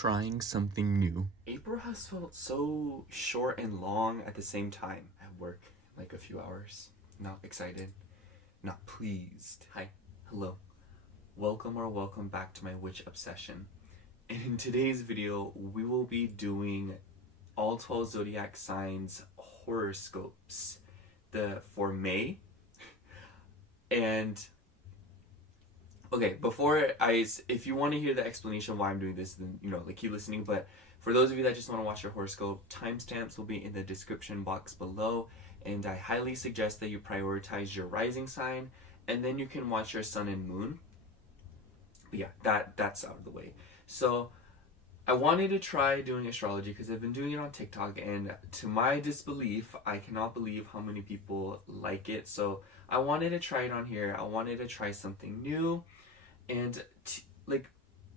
trying something new. April has felt so short and long at the same time. At work, like a few hours. Not excited, not pleased. Hi, hello. Welcome back to my witch obsession. And in today's video, we will be doing all 12 zodiac signs horoscopes for May. And okay, if you want to hear the explanation why I'm doing this, then keep listening. But for those of you that just want to watch your horoscope, timestamps will be in the description box below, and I highly suggest that you prioritize your rising sign, and then you can watch your sun and moon. But yeah, that's out of the way. So I wanted to try doing astrology because I've been doing it on TikTok, and to my disbelief, I cannot believe how many people like it. So I wanted to try it on here. I wanted to try something new, and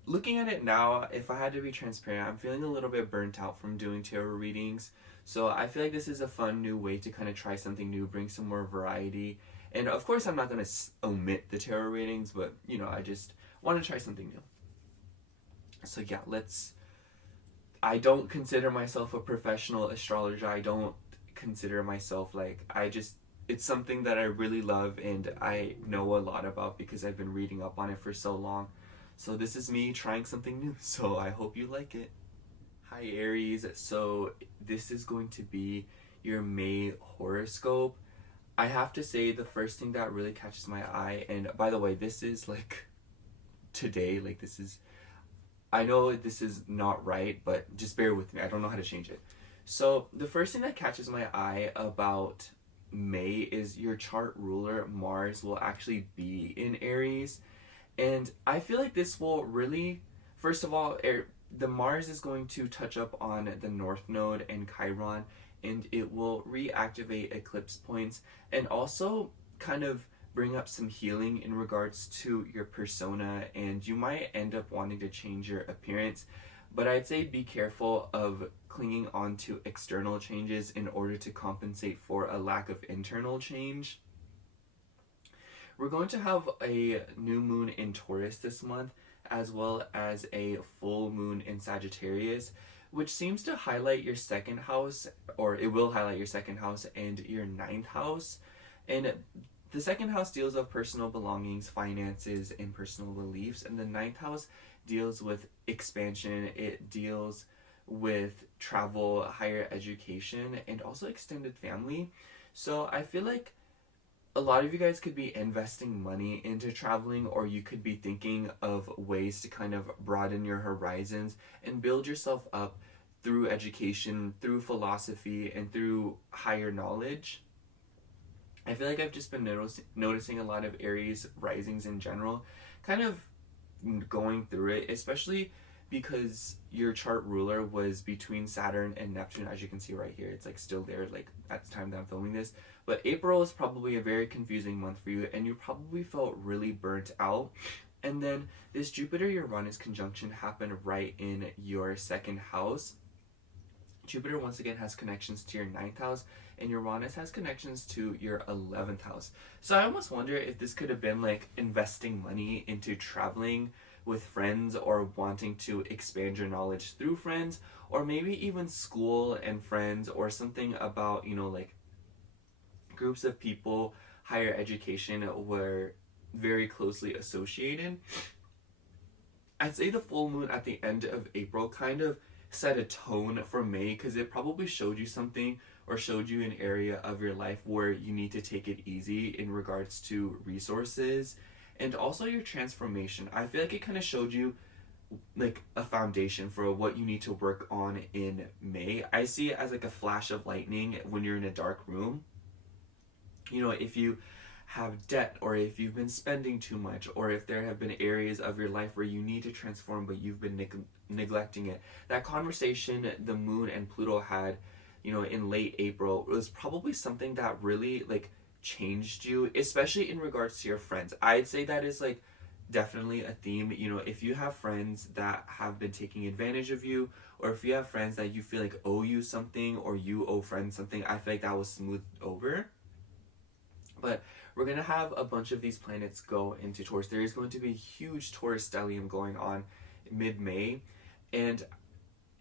looking at it now, if I had to be transparent, I'm feeling a little bit burnt out from doing tarot readings. So I feel like this is a fun new way to kind of try something new, bring some more variety. And of course, I'm not going to omit the tarot readings, but I just want to try something new. So yeah, I don't consider myself a professional astrologer. I don't consider myself it's something that I really love and I know a lot about because I've been reading up on it for so long. So this is me trying something new. So I hope you like it. Hi Aries. So this is going to be your May horoscope. I have to say the first thing that really catches my eye, and by the way, this is today, I know this is not right, but just bear with me. I don't know how to change it. So the first thing that catches my eye about May is your chart ruler, Mars, will actually be in Aries. And I feel like this will really, first of all, the Mars is going to touch up on the North Node and Chiron, and it will reactivate eclipse points and also kind of bring up some healing in regards to your persona, and you might end up wanting to change your appearance. But I'd say be careful of clinging on to external changes in order to compensate for a lack of internal change. We're going to have a new moon in Taurus this month, as well as a full moon in Sagittarius, which seems to highlight your second house, or it will highlight your second house and your ninth house. And the second house deals with personal belongings, finances, and personal beliefs, and the ninth house deals with expansion. It deals with travel, higher education, and also extended family. So I feel like a lot of you guys could be investing money into traveling, or you could be thinking of ways to kind of broaden your horizons and build yourself up through education, through philosophy, and through higher knowledge. I feel like I've just been noticing a lot of Aries risings in general, kind of going through it, especially because your chart ruler was between Saturn and Neptune, as you can see right here. It's still there, at the time that I'm filming this. But April is probably a very confusing month for you, and you probably felt really burnt out. And then this Jupiter-Uranus conjunction happened right in your second house. Jupiter once again has connections to your ninth house, and Uranus has connections to your 11th house. So I almost wonder if this could have been investing money into traveling with friends, or wanting to expand your knowledge through friends, or maybe even school and friends, or something about, groups of people, higher education were very closely associated. I'd say the full moon at the end of April kind of set a tone for May, because it probably showed you something, or showed you an area of your life where you need to take it easy in regards to resources and also your transformation. I feel like it kind of showed you a foundation for what you need to work on in May. I see it as a flash of lightning when you're in a dark room. If you have debt, or if you've been spending too much, or if there have been areas of your life where you need to transform but you've been neglecting it. That conversation the moon and Pluto had, in late April, was probably something that really changed you, especially in regards to your friends. I'd say that is definitely a theme. If you have friends that have been taking advantage of you, or if you have friends that you feel owe you something, or you owe friends something, I feel like that was smoothed over. But we're going to have a bunch of these planets go into Taurus. There is going to be a huge Taurus stellium going on mid-May. And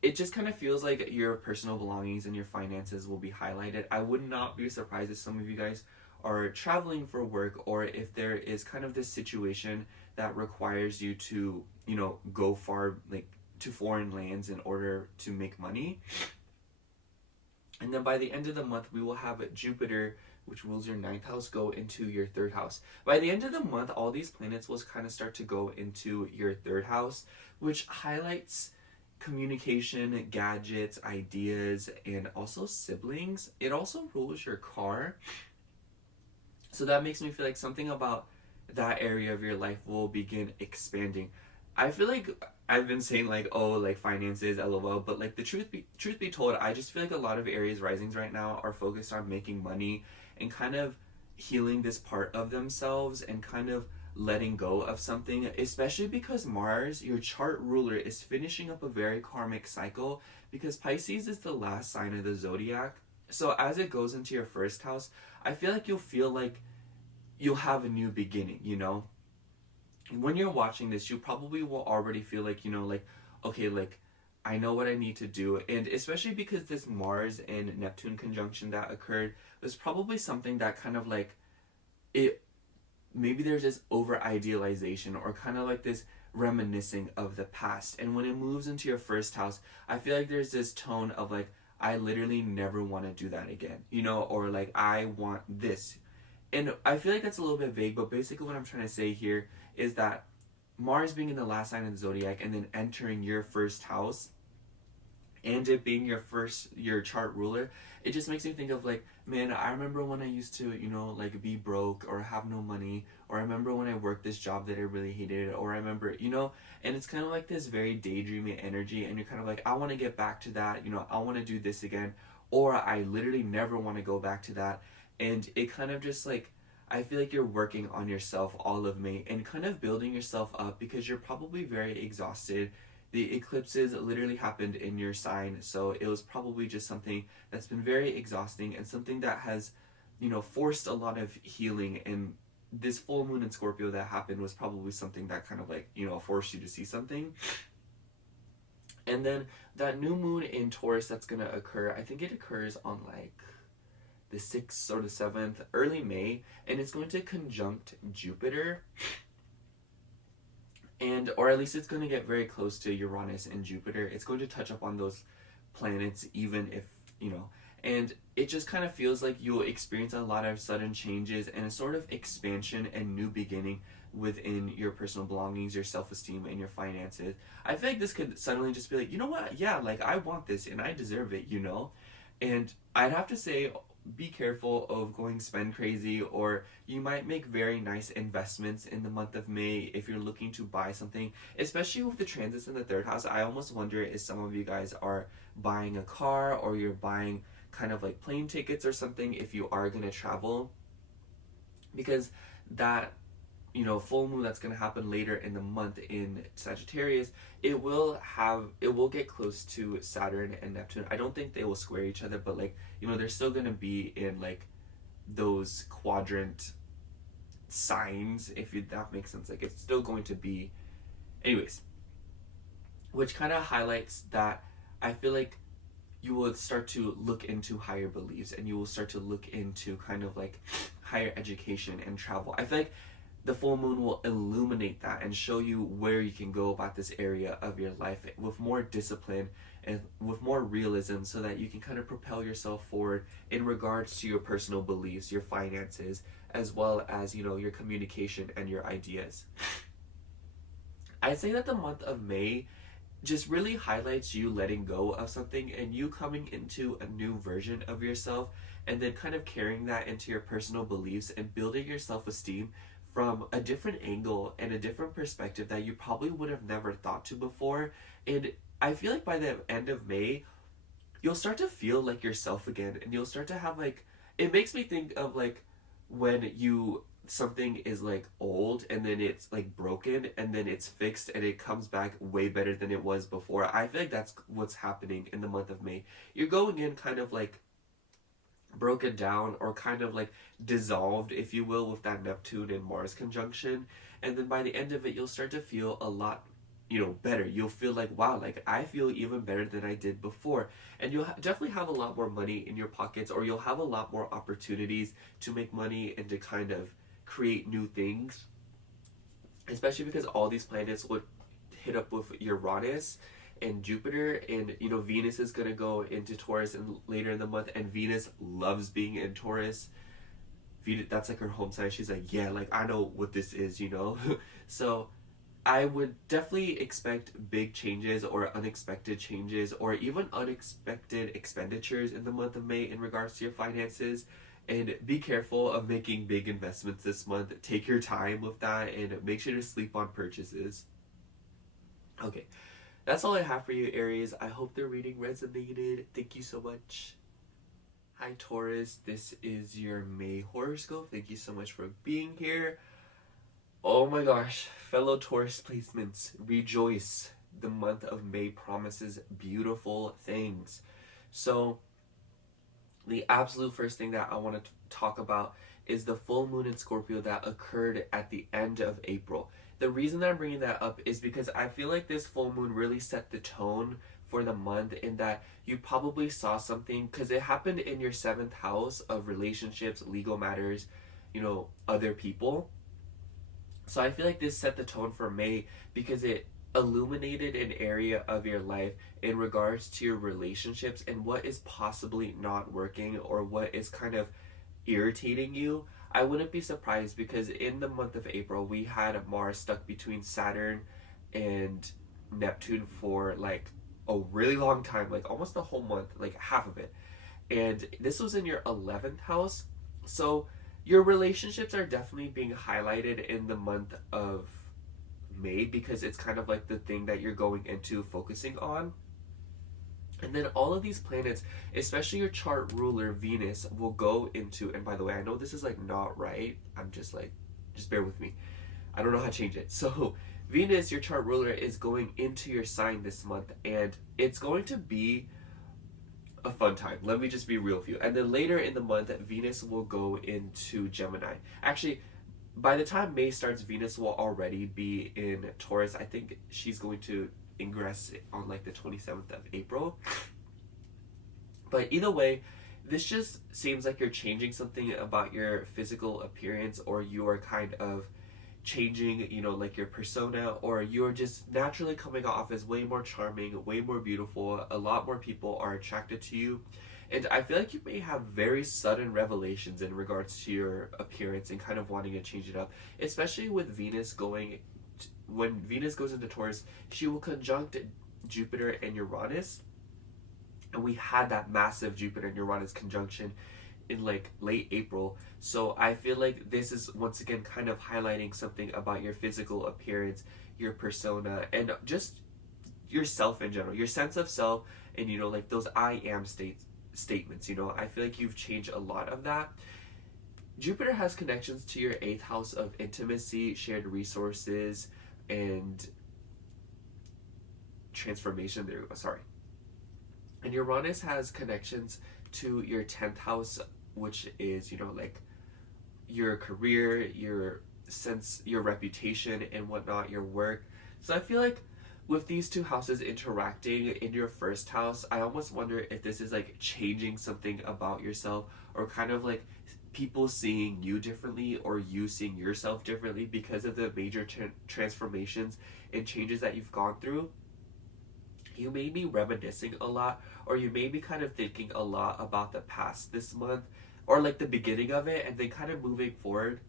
it just kind of feels like your personal belongings and your finances will be highlighted. I would not be surprised if some of you guys are traveling for work, or if there is kind of this situation that requires you to, you know, go far, like to foreign lands in order to make money. And then by the end of the month, we will have Jupiter, which rules your 9th house, go into your 3rd house. By the end of the month, all these planets will kind of start to go into your 3rd house, which highlights communication, gadgets, ideas, and also siblings. It also rules your car. So that makes me feel like something about that area of your life will begin expanding. I feel like I've been saying like, oh, like finances, lol, but like the truth be told, I just feel like a lot of Aries risings right now are focused on making money and kind of healing this part of themselves and kind of letting go of something, especially because Mars, your chart ruler, is finishing up a very karmic cycle, because Pisces is the last sign of the Zodiac. So as it goes into your 1st house, I feel like you'll feel like you'll have a new beginning, you know? When you're watching this, you probably will already feel like, you know, like, okay, like, I know what I need to do. And especially because this Mars and Neptune conjunction that occurred was probably something that kind of like, it, maybe there's this over idealization or kind of like this reminiscing of the past. And when it moves into your 1st house, I feel like there's this tone of like, I literally never want to do that again, you know, or like, I want this. And I feel like that's a little bit vague, but basically what I'm trying to say here is that Mars being in the last sign of the Zodiac and then entering your 1st house and it being your chart ruler, it just makes me think of like, man, I remember when I used to, you know, like be broke or have no money, or I remember when I worked this job that I really hated, or I remember, you know, and it's kind of like this very daydreamy energy, and you're kind of like, I want to get back to that, you know, I want to do this again, or I literally never want to go back to that. And it kind of just like, I feel like you're working on yourself all of May and kind of building yourself up, because you're probably very exhausted. The eclipses literally happened in your sign, so it was probably just something that's been very exhausting and something that has, you know, forced a lot of healing. And this full moon in Scorpio that happened was probably something that kind of like, you know, forced you to see something. And then that new moon in Taurus that's going to occur, I think it occurs on like the 6th or the 7th, early May, and it's going to conjunct Jupiter. And, or at least it's going to get very close to Uranus and Jupiter. It's going to touch up on those planets, even if, you know, and it just kind of feels like you'll experience a lot of sudden changes and a sort of expansion and new beginning within your personal belongings, your self-esteem, and your finances. I feel like this could suddenly just be like, you know what, yeah, like I want this and I deserve it, you know? And I'd have to say, be careful of going spend crazy, or you might make very nice investments in the month of May if you're looking to buy something, especially with the transits in the 3rd house. I almost wonder if some of you guys are buying a car, or you're buying kind of like plane tickets or something if you are going to travel, because that, you know, full moon that's going to happen later in the month in Sagittarius, it will get close to Saturn and Neptune. I don't think they will square each other, but like, you know, they're still going to be in like those quadrant signs, if that makes sense. Like, it's still going to be, anyways, which kind of highlights that I feel like you will start to look into higher beliefs, and you will start to look into kind of like higher education and travel. I feel like the full moon will illuminate that and show you where you can go about this area of your life with more discipline and with more realism, so that you can kind of propel yourself forward in regards to your personal beliefs, your finances, as well as, you know, your communication and your ideas. I'd say that the month of May just really highlights you letting go of something and you coming into a new version of yourself, and then kind of carrying that into your personal beliefs and building your self-esteem from a different angle and a different perspective that you probably would have never thought to before. And I feel like by the end of May, you'll start to feel like yourself again, and you'll start to have like, it makes me think of like when something is like old and then it's like broken and then it's fixed and it comes back way better than it was before. I feel like that's what's happening in the month of May. You're going in kind of like broken down, or kind of like dissolved, if you will, with that Neptune and Mars conjunction, and then by the end of it, you'll start to feel a lot better. You'll feel like, wow, like I feel even better than I did before. And you'll definitely have a lot more money in your pockets, or you'll have a lot more opportunities to make money and to kind of create new things, especially because all these planets would hit up with Uranus and Jupiter, and Venus is going to go into Taurus and later in the month, and Venus loves being in Taurus. Venus, that's like her home sign. She's like, yeah, like I know what this is. So I would definitely expect big changes or unexpected changes or even unexpected expenditures in the month of May in regards to your finances. And be careful of making big investments this month. Take your time with that and make sure to sleep on purchases. Okay, that's all I have for you, Aries. I hope the reading resonated. Thank you so much. Hi, Taurus. This is your May horoscope. Thank you so much for being here. Oh my gosh, fellow Taurus placements, rejoice. The month of May promises beautiful things. So, the absolute first thing that I want to talk about is the full moon in Scorpio that occurred at the end of April. The reason that I'm bringing that up is because I feel like this full moon really set the tone for the month, in that you probably saw something because it happened in your 7th house of relationships, legal matters, other people. So I feel like this set the tone for May because it illuminated an area of your life in regards to your relationships and what is possibly not working or what is kind of irritating you. I wouldn't be surprised because in the month of April we had Mars stuck between Saturn and Neptune for like a really long time, like almost the whole month, like half of it. And this was in your 11th house. So your relationships are definitely being highlighted in the month of May because it's kind of like the thing that you're going into focusing on. And then all of these planets, especially your chart ruler Venus, will go into, and by the way, I know this is like not right. I'm just bear with me. I don't know how to change it. So Venus, your chart ruler, is going into your sign this month, and it's going to be a fun time. Let me just be real with you. And then later in the month, Venus will go into Gemini. Actually, by the time May starts, Venus will already be in Taurus. I think she's going to ingress on like the 27th of April. But either way, this just seems like you're changing something about your physical appearance, or you are kind of changing, like your persona, or you're just naturally coming off as way more charming, way more beautiful. A lot more people are attracted to you. And I feel like you may have very sudden revelations in regards to your appearance and kind of wanting to change it up, especially with Venus when Venus goes into Taurus, she will conjunct Jupiter and Uranus. And we had that massive Jupiter and Uranus conjunction in like late April. So I feel like this is once again kind of highlighting something about your physical appearance, your persona, and just yourself in general, your sense of self, and like those I am statements. I feel like you've changed a lot of that. Jupiter has connections to your 8th house of intimacy, shared resources, and transformation. There we go, sorry. And Uranus has connections to your 10th house, which is, like your career, your reputation and whatnot, your work. So I feel like with these two houses interacting in your 1st house, I almost wonder if this is like changing something about yourself, or kind of like people seeing you differently or you seeing yourself differently because of the major transformations and changes that you've gone through. You may be reminiscing a lot, or you may be kind of thinking a lot about the past this month, or like the beginning of it, and then kind of moving forward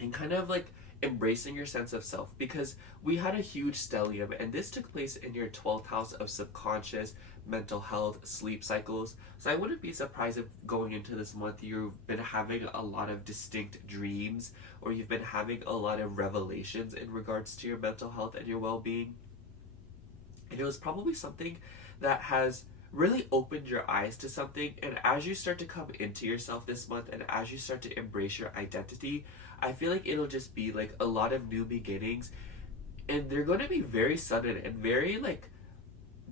and kind of like embracing your sense of self, because we had a huge stellium, and this took place in your 12th house of subconscious, mental health, sleep cycles. So I wouldn't be surprised if going into this month you've been having a lot of distinct dreams, or you've been having a lot of revelations in regards to your mental health and your well-being. And it was probably something that has really opened your eyes to something. And as you start to come into yourself this month, and as you start to embrace your identity, I feel like it'll just be like a lot of new beginnings. And they're going to be very sudden and very like,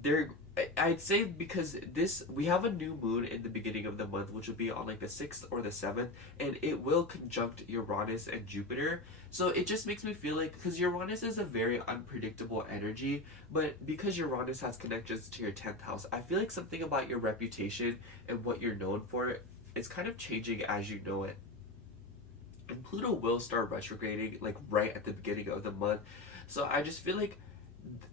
they're I'd say because we have a new moon in the beginning of the month, which will be on like the 6th or the 7th, and it will conjunct Uranus and Jupiter. So it just makes me feel like, because Uranus is a very unpredictable energy, but because Uranus has connections to your 10th house, I feel like something about your reputation and what you're known for is kind of changing as you know it. And Pluto will start retrograding like right at the beginning of the month. So I just feel like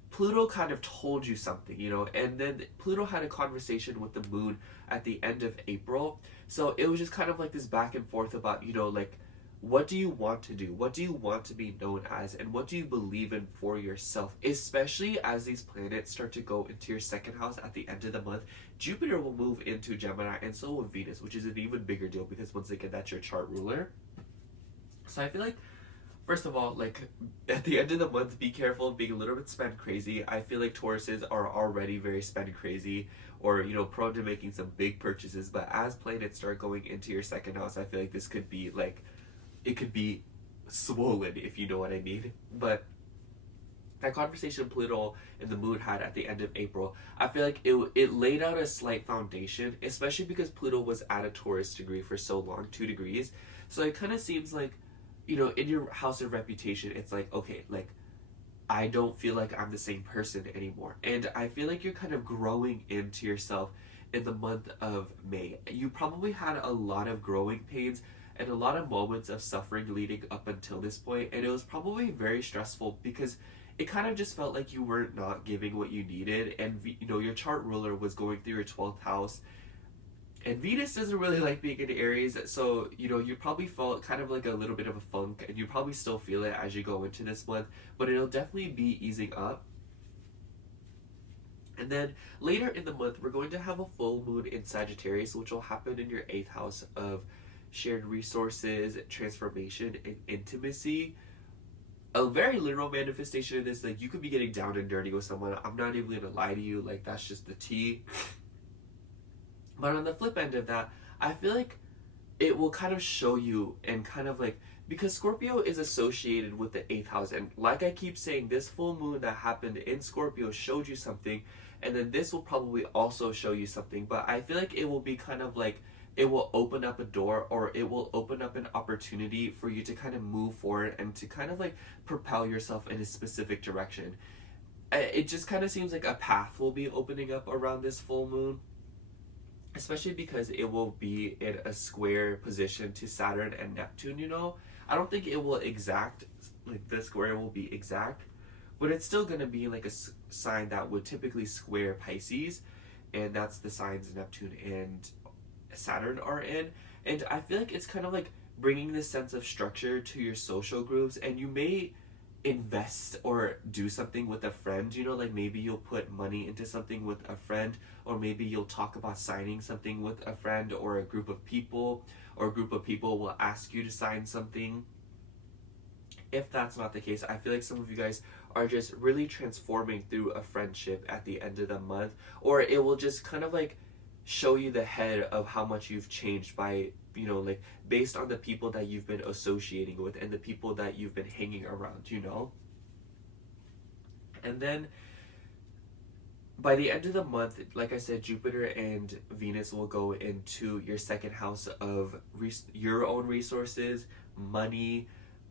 Pluto kind of told you something, you know, and then Pluto had a conversation with the moon at the end of April. So it was just kind of like this back and forth about, you know, like, what do you want to do? What do you want to be known as? And what do you believe in for yourself? Especially as these planets start to go into your second house at the end of the month. Jupiter will move into Gemini, and so will Venus, which is an even bigger deal because once again, that's your chart ruler. So I feel like, first of all, like, at the end of the month, be careful of being a little bit spend crazy. I feel like Tauruses are already very spend crazy, or, you know, prone to making some big purchases. But as planets start going into your second house, I feel like this could be, like, it could be swollen, if you know what I mean. But that conversation Pluto and the moon had at the end of April, I feel like it laid out a slight foundation, especially because Pluto was at a Taurus degree for so long, 2 degrees. So it kind of seems like, you know, in your house of reputation, it's like, okay, like, I don't feel like I'm the same person anymore. And I feel like you're kind of growing into yourself in the month of May. You probably had a lot of growing pains and a lot of moments of suffering leading up until this point, and it was probably very stressful because it kind of just felt like you were not giving what you needed, and you know, your chart ruler was going through your 12th house. And Venus doesn't really like being in Aries, so, you know, you probably felt kind of like a little bit of a funk, and you probably still feel it as you go into this month, but it'll definitely be easing up. And then later in the month, we're going to have a full moon in Sagittarius, which will happen in your 8th house of shared resources, transformation, and intimacy. A very literal manifestation of this, like, you could be getting down and dirty with someone. I'm not even gonna lie to you, like, that's just the tea. But on the flip end of that, I feel like it will kind of show you and kind of like, because Scorpio is associated with the 8th house, and like I keep saying, this full moon that happened in Scorpio showed you something, and then this will probably also show you something. But I feel like it will be kind of like, it will open up a door, or it will open up an opportunity for you to kind of move forward and to kind of like propel yourself in a specific direction. It just kind of seems like a path will be opening up around this full moon, especially because it will be in a square position to Saturn and Neptune, you know. I don't think it will exact, like, the square will be exact, but it's still going to be like a sign that would typically square Pisces, and that's the signs Neptune and Saturn are in. And I feel like it's kind of like bringing this sense of structure to your social groups, and you may invest or do something with a friend, you know, like maybe you'll put money into something with a friend, or maybe you'll talk about signing something with a friend or a group of people, or a group of people will ask you to sign something. If that's not the case, I feel like some of you guys are just really transforming through a friendship at the end of the month, or it will just kind of like show you the head of how much you've changed by, you know, like based on the people that you've been associating with and the people that you've been hanging around, you know. And then by the end of the month, like I said, Jupiter and Venus will go into your second house of your own resources, money,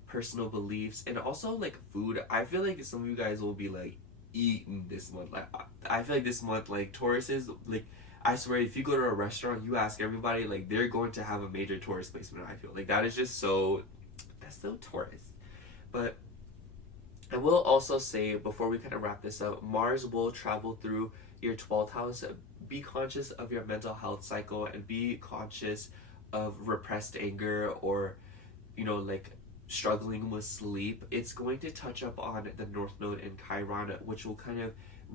personal beliefs, and also like food. I feel like some of you guys will be like eating this month. Like, I feel like this month, like, Tauruses, like, I swear, if you go to a restaurant, you ask everybody, like, they're going to have a major Taurus placement. I feel like that is just so, that's so Taurus. But I will also say, before we kind of wrap this up, Mars will travel through your 12th house. Be conscious of your mental health cycle, and be conscious of repressed anger, or, you know, like, struggling with sleep. It's going to touch up on the North Node in Chiron, which will kind of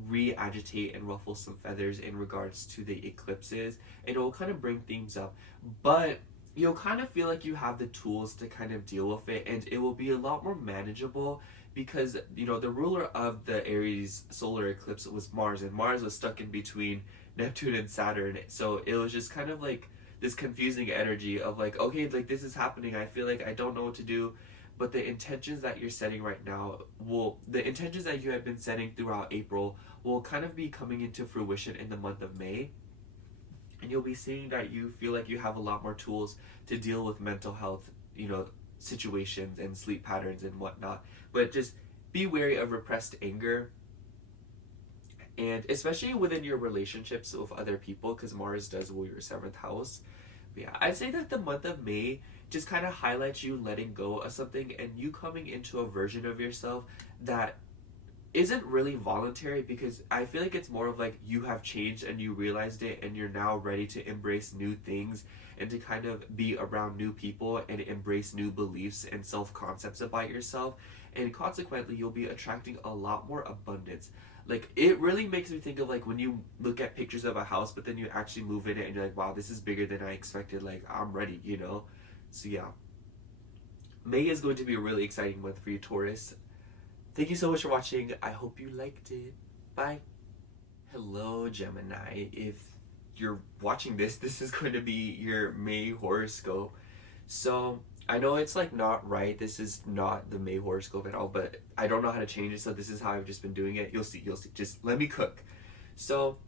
re-agitate and ruffle some feathers in regards to the eclipses, and it will kind of bring things up, but you'll kind of feel like you have the tools to kind of deal with it, and it will be a lot more manageable because, you know, the ruler of the Aries solar eclipse was Mars, and Mars was stuck in between Neptune and Saturn, so it was just kind of like this confusing energy of like, okay, like, this is happening, I feel like I don't know what to do, but the intentions that you're setting right now the intentions that you have been setting throughout April will kind of be coming into fruition in the month of May. And you'll be seeing that you feel like you have a lot more tools to deal with mental health, situations and sleep patterns and whatnot. But just be wary of repressed anger, and especially within your relationships with other people, because Mars does rule your 7th house. But yeah, I'd say that the month of May just kind of highlights you letting go of something and you coming into a version of yourself that isn't really voluntary, because I feel like it's more of like you have changed and you realized it and you're now ready to embrace new things and to kind of be around new people and embrace new beliefs and self-concepts about yourself, and consequently you'll be attracting a lot more abundance. Like, it really makes me think of like when you look at pictures of a house but then you actually move in it and you're like, wow, this is bigger than I expected, like I'm ready. So yeah, May is going to be a really exciting month for you, Taurus. Thank you so much for watching. I hope you liked it. Bye. Hello, Gemini. If you're watching this is going to be your May horoscope. So I know it's like not right. This is not the May horoscope at all, but I don't know how to change it, so this is how I've just been doing it. You'll see. Just let me cook. So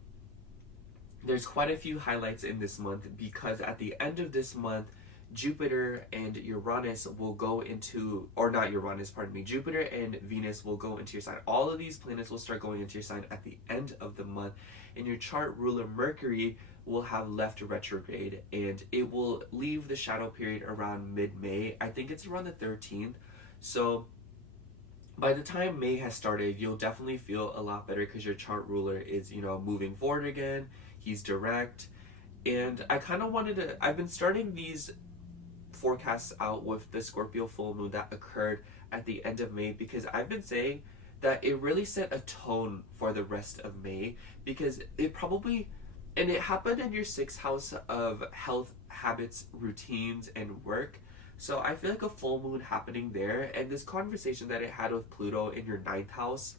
there's quite a few highlights in this month, because at the end of this month, Jupiter and Uranus will go into, or not Uranus, pardon me, Jupiter and Venus will go into your sign. All of these planets will start going into your sign at the end of the month, and your chart ruler Mercury will have left retrograde, and it will leave the shadow period around mid-May. I think it's around the 13th. So by the time May has started, you'll definitely feel a lot better, because your chart ruler is, moving forward again. He's direct. And I kind of I've been starting these forecasts out with the Scorpio full moon that occurred at the end of May, because I've been saying that it really set a tone for the rest of May, because it happened in your 6th house of health, habits, routines, and work. So I feel like a full moon happening there, and this conversation that it had with Pluto in your 9th house.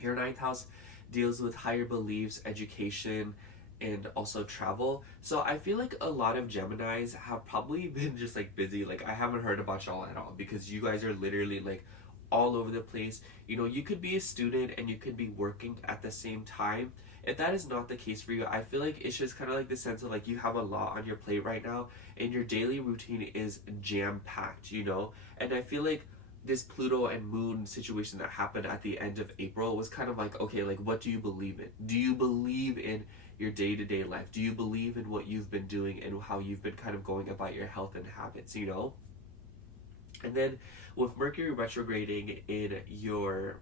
Your 9th house deals with higher beliefs, education, and also travel. So I feel like a lot of Geminis have probably been just like busy. Like, I haven't heard about y'all at all, because you guys are literally like all over the place. You could be a student and you could be working at the same time. If that is not the case for you, I feel like it's just kind of like the sense of like you have a lot on your plate right now and your daily routine is jam-packed, And I feel like this Pluto and Moon situation that happened at the end of April was kind of like, okay, like, what do you believe in? Do you believe in your day-to-day life? Do you believe in what you've been doing and how you've been kind of going about your health and habits, And then with Mercury retrograding in your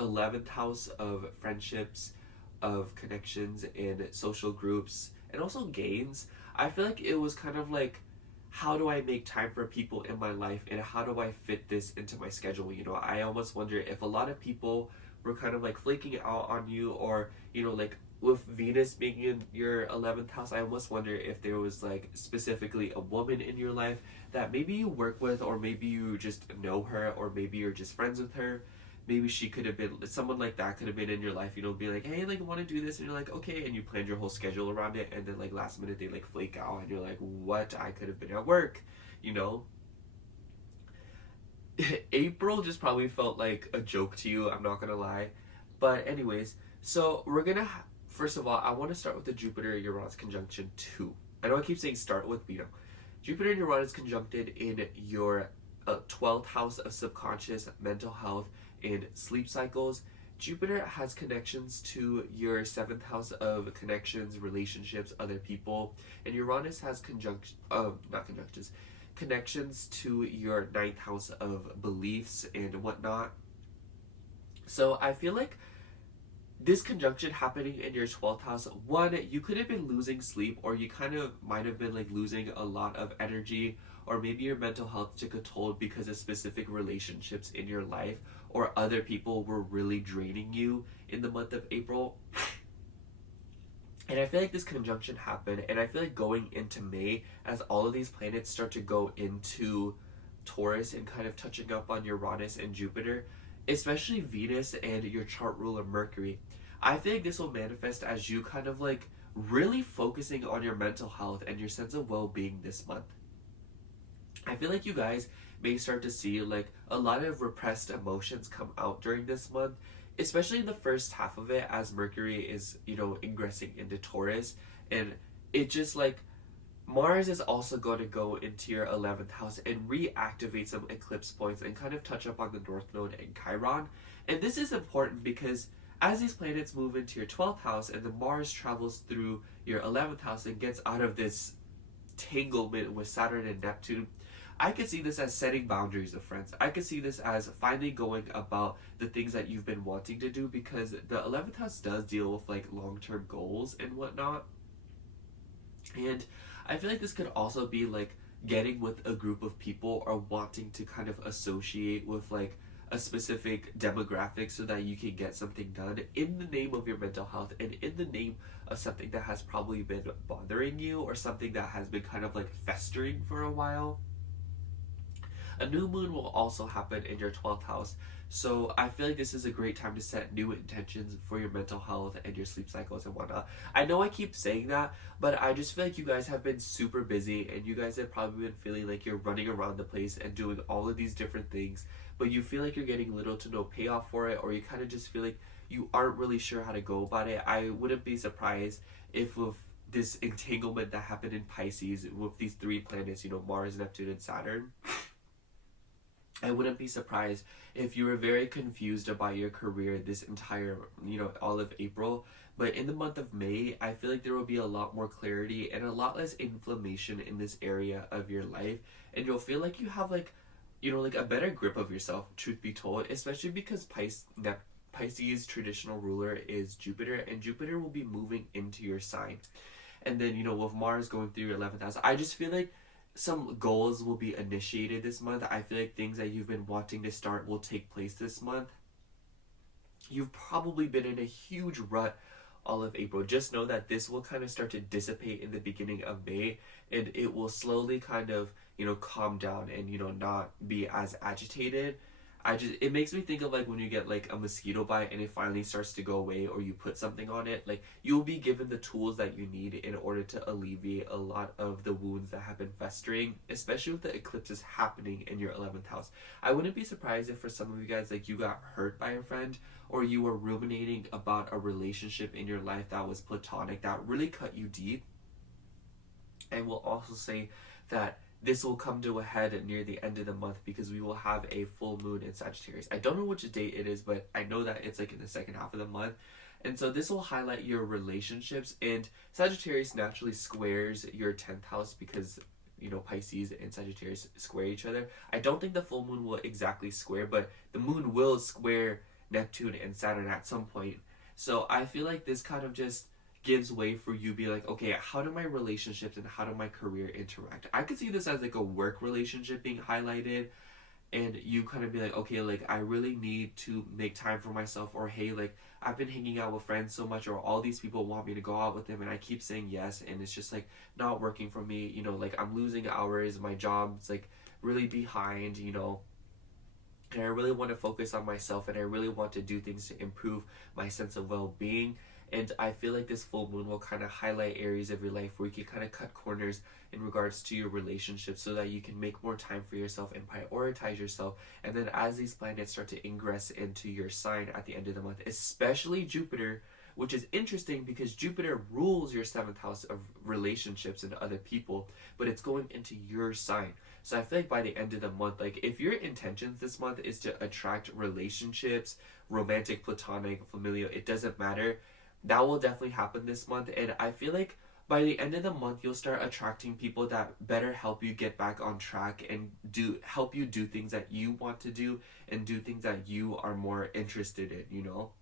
11th house of friendships, of connections and social groups, and also gains, I feel like it was kind of like, how do I make time for people in my life, and how do I fit this into my schedule? I almost wonder if a lot of people were kind of like flaking out on you, or like with Venus being in your 11th house, I almost wonder if there was like specifically a woman in your life that maybe you work with, or maybe you just know her, or maybe you're just friends with her. Maybe she could have been, someone like that could have been in your life, be like, hey, like, want to do this? And you're like, okay. And you planned your whole schedule around it. And then like last minute they like flake out and you're like, what? I could have been at work, April just probably felt like a joke to you. I'm not going to lie. But anyways, so we're going to, first of all, I want to start with the Jupiter-Uranus conjunction 2. I know I keep saying start with, but Jupiter and Uranus conjuncted in your 12th house of subconscious, mental health, and sleep cycles. Jupiter has connections to your 7th house of connections, relationships, other people, and Uranus has connections to your 9th house of beliefs and whatnot. So I feel like this conjunction happening in your 12th house, one, you could have been losing sleep, or you kind of might have been like losing a lot of energy, or maybe your mental health took a toll because of specific relationships in your life, or other people were really draining you in the month of April. And I feel like this conjunction happened, and I feel like going into May, as all of these planets start to go into Taurus and kind of touching up on Uranus and Jupiter, especially Venus and your chart ruler Mercury, I feel like this will manifest as you kind of like really focusing on your mental health and your sense of well-being this month. I feel like you guys may start to see like a lot of repressed emotions come out during this month, especially in the first half of it, as Mercury is, you know, ingressing into Taurus. And it just like Mars is also going to go into your 11th house and reactivate some eclipse points and kind of touch up on the North Node and Chiron. And this is important because as these planets move into your 12th house and the Mars travels through your 11th house and gets out of this tanglement with Saturn and Neptune, I could see this as setting boundaries with friends. I could see this as finally going about the things that you've been wanting to do, because the 11th house does deal with like long-term goals and whatnot. And I feel like this could also be like getting with a group of people or wanting to kind of associate with like a specific demographic so that you can get something done in the name of your mental health and in the name of something that has probably been bothering you or something that has been kind of like festering for a while. A new moon will also happen in your 12th house, so I feel like this is a great time to set new intentions for your mental health and your sleep cycles and whatnot. I know I keep saying that, but I just feel like you guys have been super busy and you guys have probably been feeling like you're running around the place and doing all of these different things, but you feel like you're getting little to no payoff for it, or you kind of just feel like you aren't really sure how to go about it. I wouldn't be surprised if with this entanglement that happened in Pisces with these three planets, you know, Mars, Neptune, and Saturn, I wouldn't be surprised if you were very confused about your career this entire, you know, all of April. But in the month of May, I feel like there will be a lot more clarity and a lot less inflammation in this area of your life. And you'll feel like you have like, you know, like a better grip of yourself, truth be told, especially because Pisces' traditional ruler is Jupiter, and Jupiter will be moving into your sign. And then, you know, with Mars going through your 11th house, I just feel like some goals will be initiated this month. I feel like things that you've been wanting to start will take place this month. You've probably been in a huge rut all of April. Just know that this will kind of start to dissipate in the beginning of May, and it will slowly kind of, you know, calm down and, you know, not be as agitated. It makes me think of like when you get like a mosquito bite and it finally starts to go away, or you put something on it, like you'll be given the tools that you need in order to alleviate a lot of the wounds that have been festering, especially with the eclipses happening in your 11th house. I wouldn't be surprised if for some of you guys, like, you got hurt by a friend, or you were ruminating about a relationship in your life that was platonic, that really cut you deep. I will also say that this will come to a head near the end of the month because we will have a full moon in Sagittarius. I don't know which date it is, but I know that it's like in the second half of the month. And so this will highlight your relationships, and Sagittarius naturally squares your 10th house because, you know, Pisces and Sagittarius square each other. I don't think the full moon will exactly square, but the moon will square Neptune and Saturn at some point. So I feel like this kind of just gives way for you to be like, okay, how do my relationships and how do my career interact? I could see this as like a work relationship being highlighted, and you kind of be like, okay, like I really need to make time for myself, or hey, like I've been hanging out with friends so much, or all these people want me to go out with them and I keep saying yes and it's just like not working for me, you know, like I'm losing hours, my job's like really behind, you know, and I really want to focus on myself and I really want to do things to improve my sense of well-being. And I feel like this full moon will kind of highlight areas of your life where you can kind of cut corners in regards to your relationships so that you can make more time for yourself and prioritize yourself. And then as these planets start to ingress into your sign at the end of the month, especially Jupiter, which is interesting because Jupiter rules your 7th house of relationships and other people, but it's going into your sign. So I feel like by the end of the month, like if your intentions this month is to attract relationships, romantic, platonic, familial, it doesn't matter, that will definitely happen this month. And I feel like by the end of the month, you'll start attracting people that better help you get back on track and help you do things that you want to do and do things that you are more interested in, you know?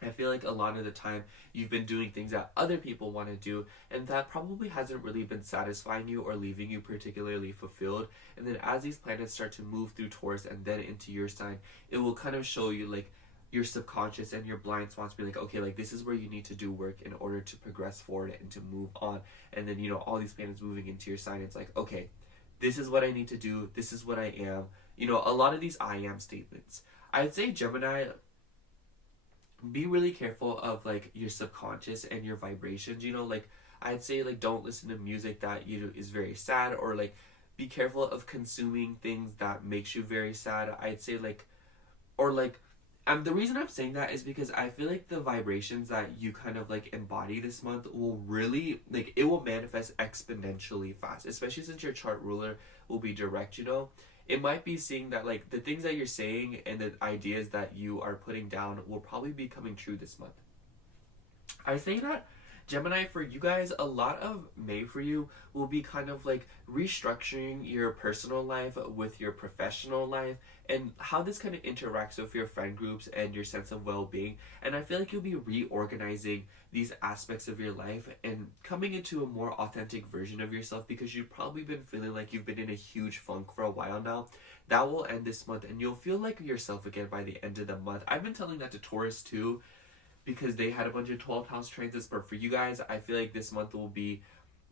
I feel like a lot of the time you've been doing things that other people want to do, and that probably hasn't really been satisfying you or leaving you particularly fulfilled. And then as these planets start to move through Taurus and then into your sign, it will kind of show you like your subconscious and your blind spots be like, okay, like this is where you need to do work in order to progress forward and to move on. And then, you know, all these planets moving into your sign, it's like, okay, this is what I need to do, this is what I am. You know, a lot of these I am statements. I'd say Gemini, be really careful of like your subconscious and your vibrations, you know, like I'd say like don't listen to music that, you know, is very sad, or like be careful of consuming things that makes you very sad. I'd say like, or like, the reason I'm saying that is because I feel like the vibrations that you kind of like embody this month will really, like, it will manifest exponentially fast, especially since your chart ruler will be direct, you know? It might be seeing that like the things that you're saying and the ideas that you are putting down will probably be coming true this month. I say that Gemini, for you guys, a lot of May for you will be kind of like restructuring your personal life with your professional life and how this kind of interacts with your friend groups and your sense of well-being. And I feel like you'll be reorganizing these aspects of your life and coming into a more authentic version of yourself, because you've probably been feeling like you've been in a huge funk for a while now. That will end this month and you'll feel like yourself again by the end of the month. I've been telling that to Taurus too, because they had a bunch of 12th house transits. But for you guys, I feel like this month will be,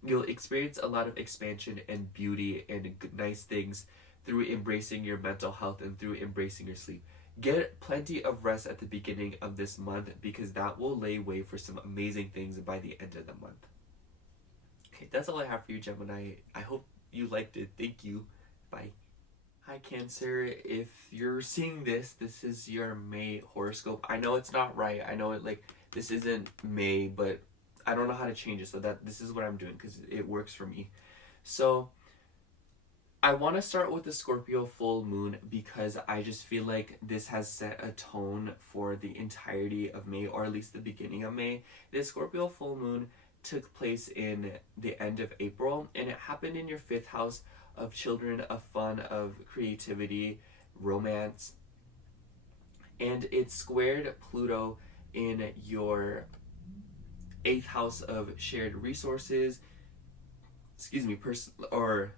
you'll experience a lot of expansion and beauty and nice things through embracing your mental health and through embracing your sleep. Get plenty of rest at the beginning of this month, because that will lay way for some amazing things by the end of the month. Okay, that's all I have for you, Gemini. I hope you liked it. Thank you. Bye. Hi Cancer, if you're seeing this, this is your May horoscope. I know it's not right. I know it, like, this isn't May, but I don't know how to change it, so that this is what I'm doing because it works for me. So I want to start with the Scorpio full moon because I just feel like this has set a tone for the entirety of May, or at least the beginning of May. The Scorpio full moon took place in the end of April, and it happened in your 5th house of children, of fun, of creativity, romance, and it squared Pluto in your 8th house of shared resources, or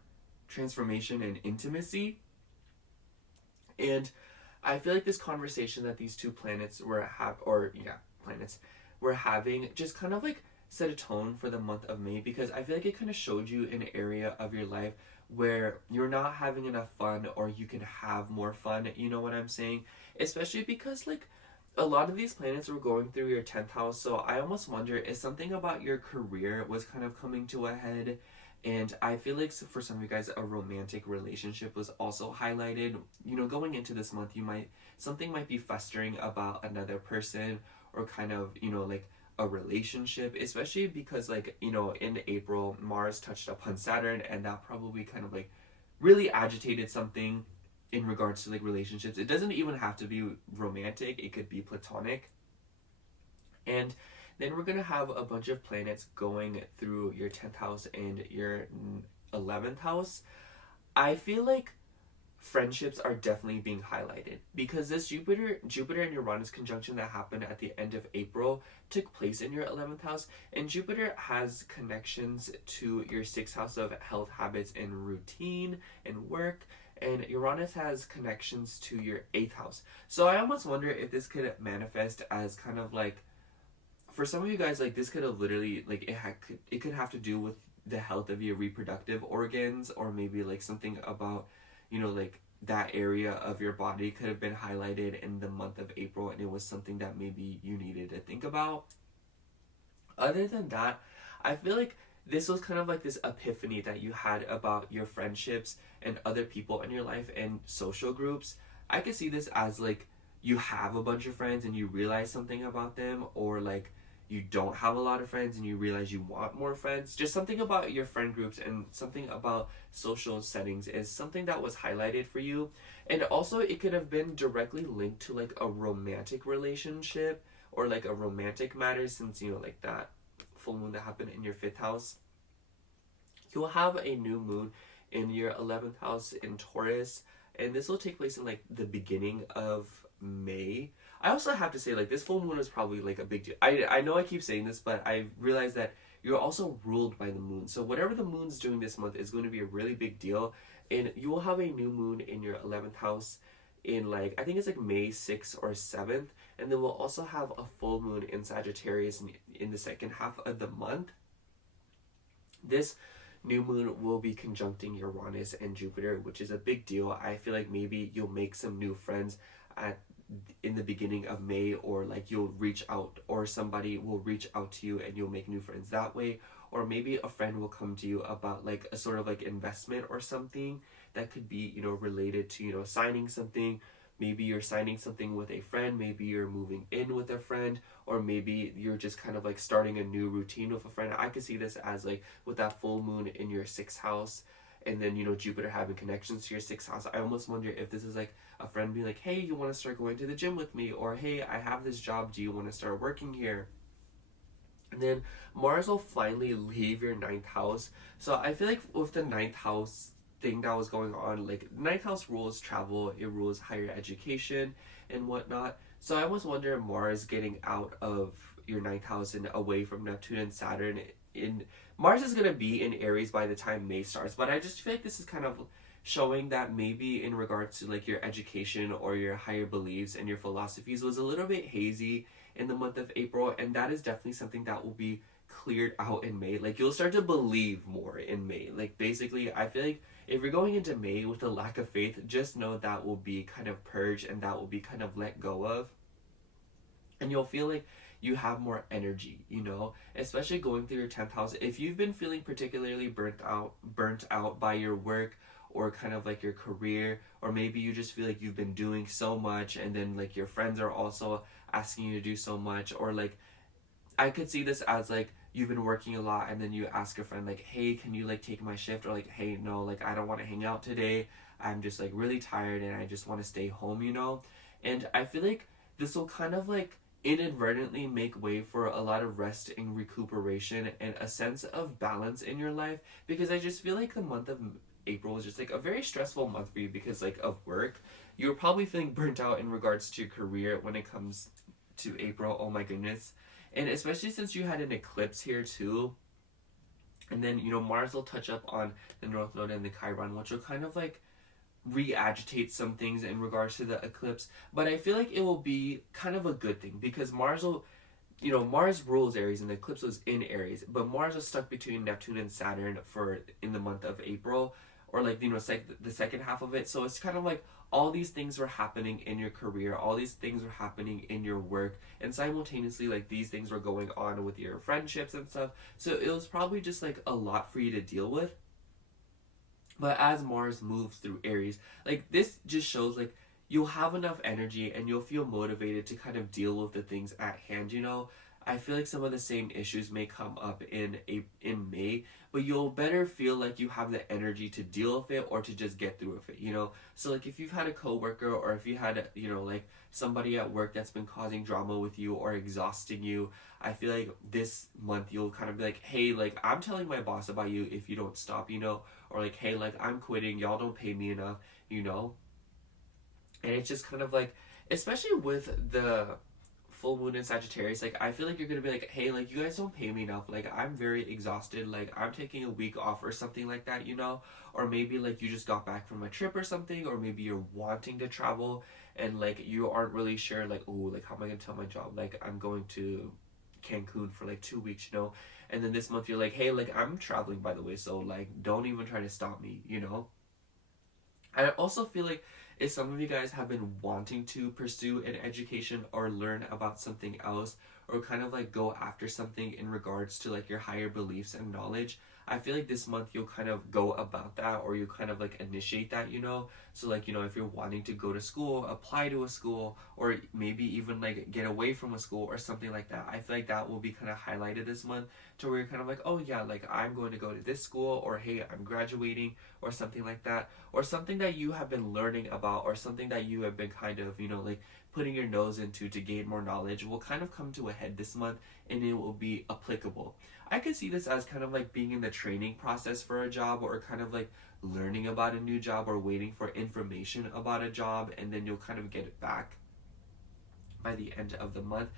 transformation and intimacy. And I feel like this conversation that these two planets were having just kind of like set a tone for the month of May, because I feel like it kind of showed you an area of your life where you're not having enough fun, or you can have more fun, you know what I'm saying? Especially because like a lot of these planets were going through your 10th house, so I almost wonder if something about your career was kind of coming to a head. And I feel like for some of you guys, a romantic relationship was also highlighted. You know, going into this month, something might be festering about another person, or kind of, you know, like a relationship, especially because, like, you know, in April Mars touched up on Saturn, and that probably kind of like really agitated something in regards to like relationships. It doesn't even have to be romantic, it could be platonic. And then we're gonna have a bunch of planets going through your 10th house and your 11th house. I feel like friendships are definitely being highlighted, because this Jupiter and Uranus conjunction that happened at the end of April took place in your 11th house, and Jupiter has connections to your 6th house of health, habits, and routine and work, and Uranus has connections to your 8th house. So I almost wonder if this could manifest as kind of like, for some of you guys, like this could have literally, like, it could have to do with the health of your reproductive organs, or maybe like something about, you know, like that area of your body could have been highlighted in the month of April, and it was something that maybe you needed to think about. Other than that, I feel like this was kind of like this epiphany that you had about your friendships and other people in your life and social groups. I could see this as like you have a bunch of friends and you realize something about them, or like you don't have a lot of friends and you realize you want more friends. Just something about your friend groups and something about social settings is something that was highlighted for you. And also it could have been directly linked to like a romantic relationship, or like a romantic matter, since, you know, like that full moon that happened in your 5th house. You'll have a new moon in your 11th house in Taurus, and this will take place in like the beginning of May. I also have to say, like, this full moon is probably like a big deal. I know I keep saying this, but I realize that you're also ruled by the moon. So whatever the moon's doing this month is going to be a really big deal. And you will have a new moon in your 11th house in like, I think it's like May 6th or 7th. And then we'll also have a full moon in Sagittarius in the second half of the month. This new moon will be conjuncting Uranus and Jupiter, which is a big deal. I feel like maybe you'll make some new friends at in the beginning of May, or like you'll reach out, or somebody will reach out to you and you'll make new friends that way. Or maybe a friend will come to you about like a sort of like investment or something that could be, you know, related to, you know, signing something. Maybe you're signing something with a friend, maybe you're moving in with a friend, or maybe you're just kind of like starting a new routine with a friend. I could see this as like with that full moon in your sixth house, and then, you know, Jupiter having connections to your sixth house. I almost wonder if this is like a friend being like, hey, you want to start going to the gym with me? Or hey, I have this job, do you want to start working here? And then Mars will finally leave your ninth house. So I feel like with the ninth house thing that was going on, like ninth house rules travel, it rules higher education and whatnot. So I almost wonder if Mars getting out of your ninth house and away from Neptune and Saturn in Mars is gonna be in Aries by the time May starts. But I just feel like this is kind of showing that maybe in regards to like your education or your higher beliefs and your philosophies was a little bit hazy in the month of April, and that is definitely something that will be cleared out in May. Like you'll start to believe more in May. Like basically, I feel like if you're going into May with a lack of faith, just know that will be kind of purged and that will be kind of let go of. And you'll feel like you have more energy, you know, especially going through your 10th house. If you've been feeling particularly burnt out by your work, or kind of like your career, or maybe you just feel like you've been doing so much and then like your friends are also asking you to do so much, or like I could see this as like you've been working a lot and then you ask a friend like, hey, can you like take my shift? Or like, hey, no, like I don't want to hang out today, I'm just like really tired and I just want to stay home, you know. And I feel like this will kind of like inadvertently make way for a lot of rest and recuperation and a sense of balance in your life, because I just feel like the month of April is just like a very stressful month for you because like of work. You're probably feeling burnt out in regards to your career when it comes to April. Oh my goodness. And especially since you had an eclipse here too. And then, you know, Mars will touch up on the North Node and the Chiron, which will kind of like re-agitate some things in regards to the eclipse. But I feel like it will be kind of a good thing, because Mars will, you know, Mars rules Aries and the eclipse was in Aries, but Mars was stuck between Neptune and Saturn for in the month of April, or like, you know, the second half of it. So it's kind of like all these things were happening in your career, all these things were happening in your work, and simultaneously like these things were going on with your friendships and stuff. So it was probably just like a lot for you to deal with. But as Mars moves through Aries, like this just shows like you'll have enough energy and you'll feel motivated to kind of deal with the things at hand, you know. I feel like some of the same issues may come up in May, but you'll better feel like you have the energy to deal with it or to just get through with it, you know. So like if you've had a coworker, or if you had, you know, like somebody at work that's been causing drama with you or exhausting you, I feel like this month you'll kind of be like, hey, like I'm telling my boss about you if you don't stop, you know, or like, hey, like I'm quitting, y'all don't pay me enough, you know. And it's just kind of like, especially with the full moon in Sagittarius, like I feel like you're gonna be like, hey, like you guys don't pay me enough, like I'm very exhausted, like I'm taking a week off or something like that, you know. Or maybe like you just got back from a trip or something, or maybe you're wanting to travel and like you aren't really sure, like, oh, like how am I gonna tell my job like I'm going to Cancun for like 2 weeks, you know. And then this month you're like, hey, like I'm traveling by the way, so like don't even try to stop me, you know. I also feel like if some of you guys have been wanting to pursue an education or learn about something else, or kind of like go after something in regards to like your higher beliefs and knowledge, I feel like this month you'll kind of go about that, or you kind of like initiate that, you know. So like, you know, if you're wanting to go to school, apply to a school, or maybe even like get away from a school or something like that, I feel like that will be kind of highlighted this month, to where you're kind of like, oh yeah, like I'm going to go to this school, or hey, I'm graduating, or something like that, or something that you have been learning about, or something that you have been kind of, you know, like putting your nose into to gain more knowledge will kind of come to a head this month, and it will be applicable. I could see this as kind of like being in the training process for a job, or kind of like learning about a new job, or waiting for information about a job, and then you'll kind of get it back by the end of the month.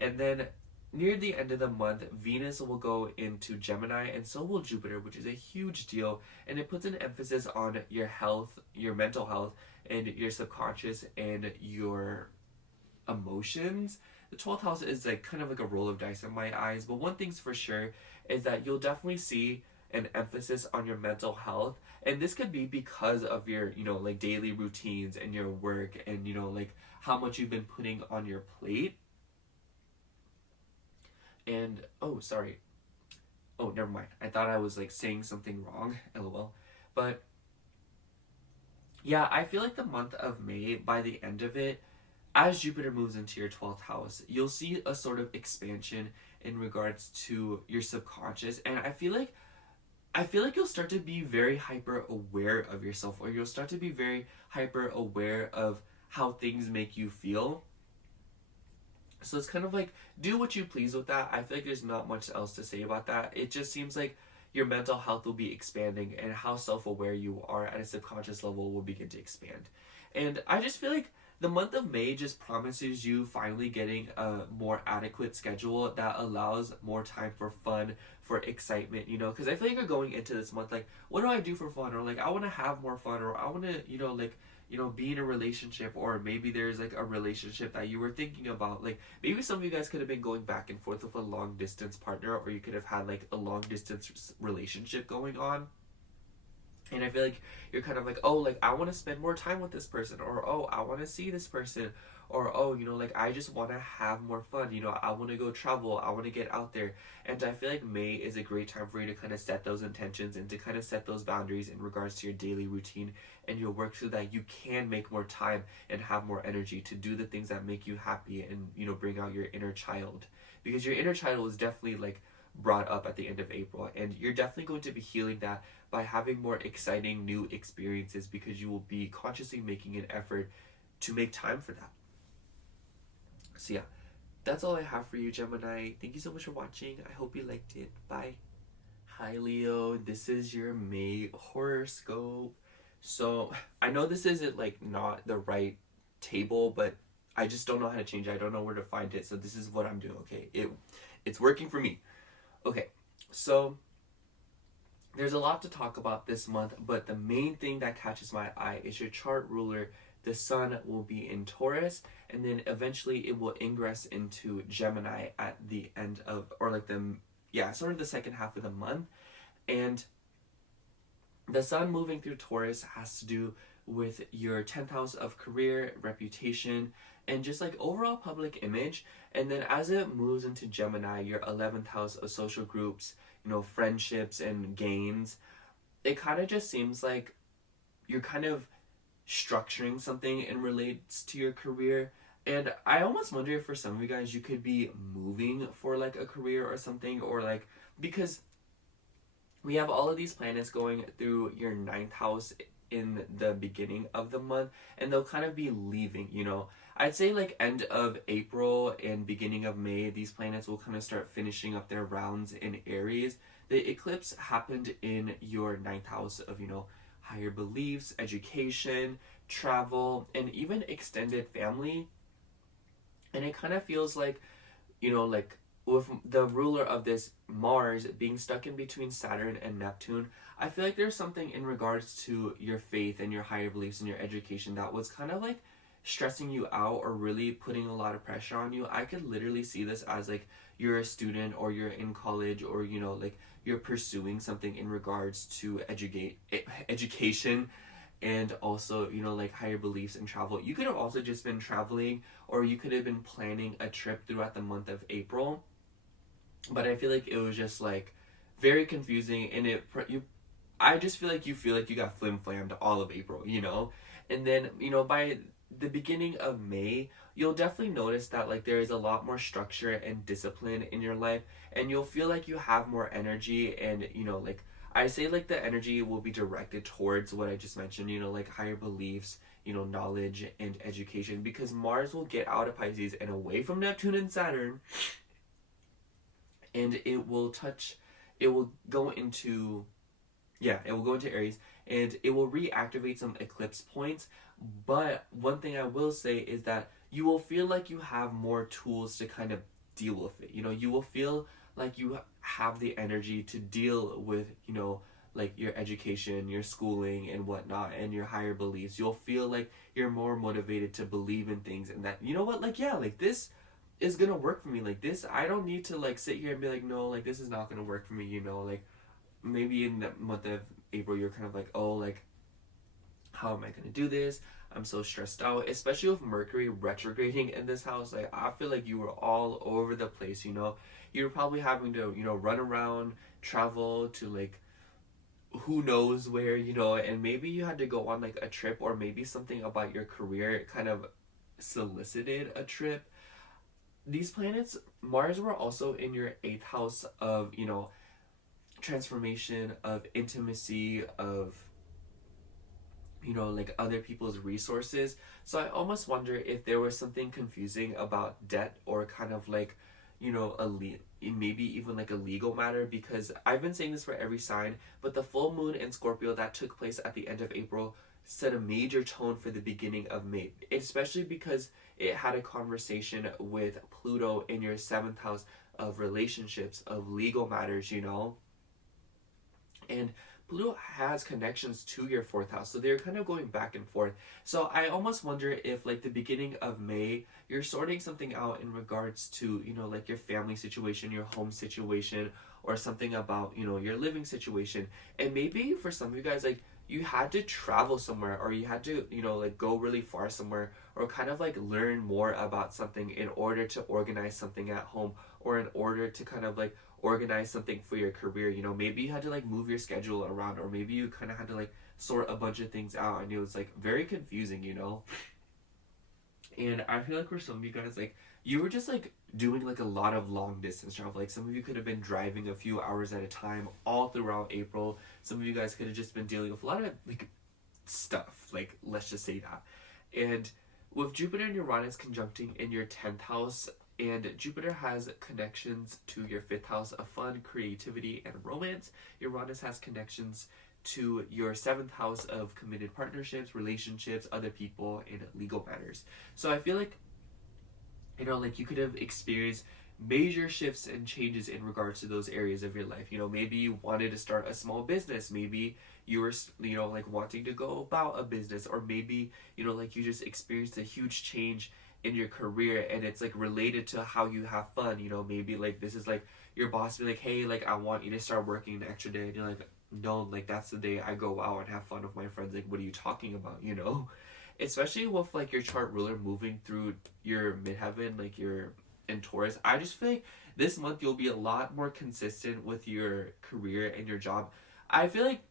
And then near the end of the month, Venus will go into Gemini, and so will Jupiter, which is a huge deal, and it puts an emphasis on your health, your mental health, and your subconscious, and your emotions. The 12th house is like kind of like a roll of dice in my eyes, but one thing's for sure is that you'll definitely see an emphasis on your mental health. And this could be because of your, you know, like daily routines and your work and, you know, like how much you've been putting on your plate. And, oh, sorry. Oh, never mind. I thought I was like saying something wrong. LOL. But yeah, I feel like the month of May, by the end of it, as Jupiter moves into your 12th house, you'll see a sort of expansion in regards to your subconscious. And I feel like you'll start to be very hyper aware of yourself, or you'll start to be very hyper aware of how things make you feel. So it's kind of like, do what you please with that. I feel like there's not much else to say about that. It just seems like your mental health will be expanding, and how self-aware you are at a subconscious level will begin to expand. And I just feel like the month of May just promises you finally getting a more adequate schedule that allows more time for fun, for excitement, you know, because I feel like you're going into this month like, what do I do for fun? Or like, I want to have more fun, or I want to, you know, like, you know, be in a relationship, or maybe there's like a relationship that you were thinking about. Like maybe some of you guys could have been going back and forth with a long distance partner, or you could have had like a long distance relationship going on. And I feel like you're kind of like, oh, like I want to spend more time with this person, or oh, I want to see this person, or oh, you know, like I just want to have more fun, you know, I want to go travel, I want to get out there. And I feel like May is a great time for you to kind of set those intentions and to kind of set those boundaries in regards to your daily routine and your work, so that you can make more time and have more energy to do the things that make you happy and, you know, bring out your inner child. Because your inner child is definitely like brought up at the end of April, and you're definitely going to be healing that by having more exciting new experiences, because you will be consciously making an effort to make time for that. So yeah, that's all I have for you, Gemini. Thank you so much for watching. I hope you liked it. Bye. Hi Leo, this is your May horoscope. So I know this isn't like not the right table, but I just don't know how to change it. I don't know where to find it. So this is what I'm doing. Okay, it's working for me. Okay, so there's a lot to talk about this month, but the main thing that catches my eye is your chart ruler. The sun will be in Taurus, and then eventually it will ingress into Gemini at the end of, or like sort of the second half of the month. And the sun moving through Taurus has to do with your 10th house of career, reputation, and just like overall public image. And then as it moves into Gemini, your 11th house of social groups, you know, friendships and gains, it kind of just seems like you're kind of structuring something in relates to your career. And I almost wonder if for some of you guys you could be moving for like a career or something, or like, because we have all of these planets going through your 9th house in the beginning of the month, and they'll kind of be leaving, you know. I'd say like end of April and beginning of May, these planets will kind of start finishing up their rounds in Aries. The eclipse happened in your 9th house of, you know, higher beliefs, education, travel, and even extended family. And it kind of feels like, you know, like with the ruler of this, Mars, being stuck in between Saturn and Neptune, I feel like there's something in regards to your faith and your higher beliefs and your education that was kind of like stressing you out or really putting a lot of pressure on you. I could literally see this as like you're a student, or you're in college, or, you know, like you're pursuing something in regards to education, and also, you know, like higher beliefs and travel. You could have also just been traveling, or you could have been planning a trip throughout the month of April. But I feel like it was just like very confusing, and I just feel like you got flim-flammed all of April, you know? And then, you know, by the beginning of May, you'll definitely notice that like there is a lot more structure and discipline in your life, and you'll feel like you have more energy. And, you know, like I say, like the energy will be directed towards what I just mentioned, you know, like higher beliefs, you know, knowledge and education, because Mars will get out of Pisces and away from Neptune and Saturn, and it will go into Aries, and it will reactivate some eclipse points. But one thing I will say is that you will feel like you have more tools to kind of deal with it. You know, you will feel like you have the energy to deal with, you know, like your education, your schooling and whatnot, and your higher beliefs. You'll feel like you're more motivated to believe in things, and that, you know what, like, yeah, like this is gonna work for me. Like this, I don't need to like sit here and be like, no, like this is not gonna work for me, you know, like maybe in the month of April, you're kind of like, oh, like, how am I gonna do this? I'm so stressed out, especially with Mercury retrograding in this house. Like, I feel like you were all over the place, you know? You were probably having to, you know, run around, travel to, like, who knows where, you know, and maybe you had to go on, like, a trip, or maybe something about your career kind of solicited a trip. These planets, Mars were also in your 8th house of, you know, transformation, of intimacy, of, you know, like, other people's resources. So I almost wonder if there was something confusing about debt, or kind of like, you know, maybe even like a legal matter, because I've been saying this for every sign, but the full moon in Scorpio that took place at the end of April set a major tone for the beginning of May, especially because it had a conversation with Pluto in your 7th house of relationships, of legal matters, you know. And Pluto has connections to your 4th house, so they're kind of going back and forth. So I almost wonder if, like, the beginning of May, you're sorting something out in regards to, you know, like, your family situation, your home situation, or something about, you know, your living situation. And maybe for some of you guys, like, you had to travel somewhere, or you had to, you know, like, go really far somewhere, or kind of like learn more about something in order to organize something at home, or in order to kind of like organize something for your career. You know, maybe you had to like move your schedule around, or maybe you kind of had to like sort a bunch of things out, and it was like very confusing, you know. And I feel like for some of you guys, like, you were just like doing like a lot of long distance travel. Like, some of you could have been driving a few hours at a time all throughout April. Some of you guys could have just been dealing with a lot of like stuff, like, let's just say that. And with Jupiter and Uranus conjuncting in your 10th house, and Jupiter has connections to your 5th house of fun, creativity, and romance. Uranus has connections to your 7th house of committed partnerships, relationships, other people, and legal matters. So I feel like, you know, like, you could have experienced major shifts and changes in regards to those areas of your life. You know, maybe you wanted to start a small business. Maybe you were, you know, like, wanting to go about a business, or maybe, you know, like, you just experienced a huge change in your career, and it's like related to how you have fun. You know, maybe like this is like your boss be like, hey, like, I want you to start working an extra day, and you're like, no, like, that's the day I go out and have fun with my friends. Like, what are you talking about, you know? Especially with like your chart ruler moving through your midheaven, like you're in Taurus. I just feel like this month you'll be a lot more consistent with your career and your job. I feel like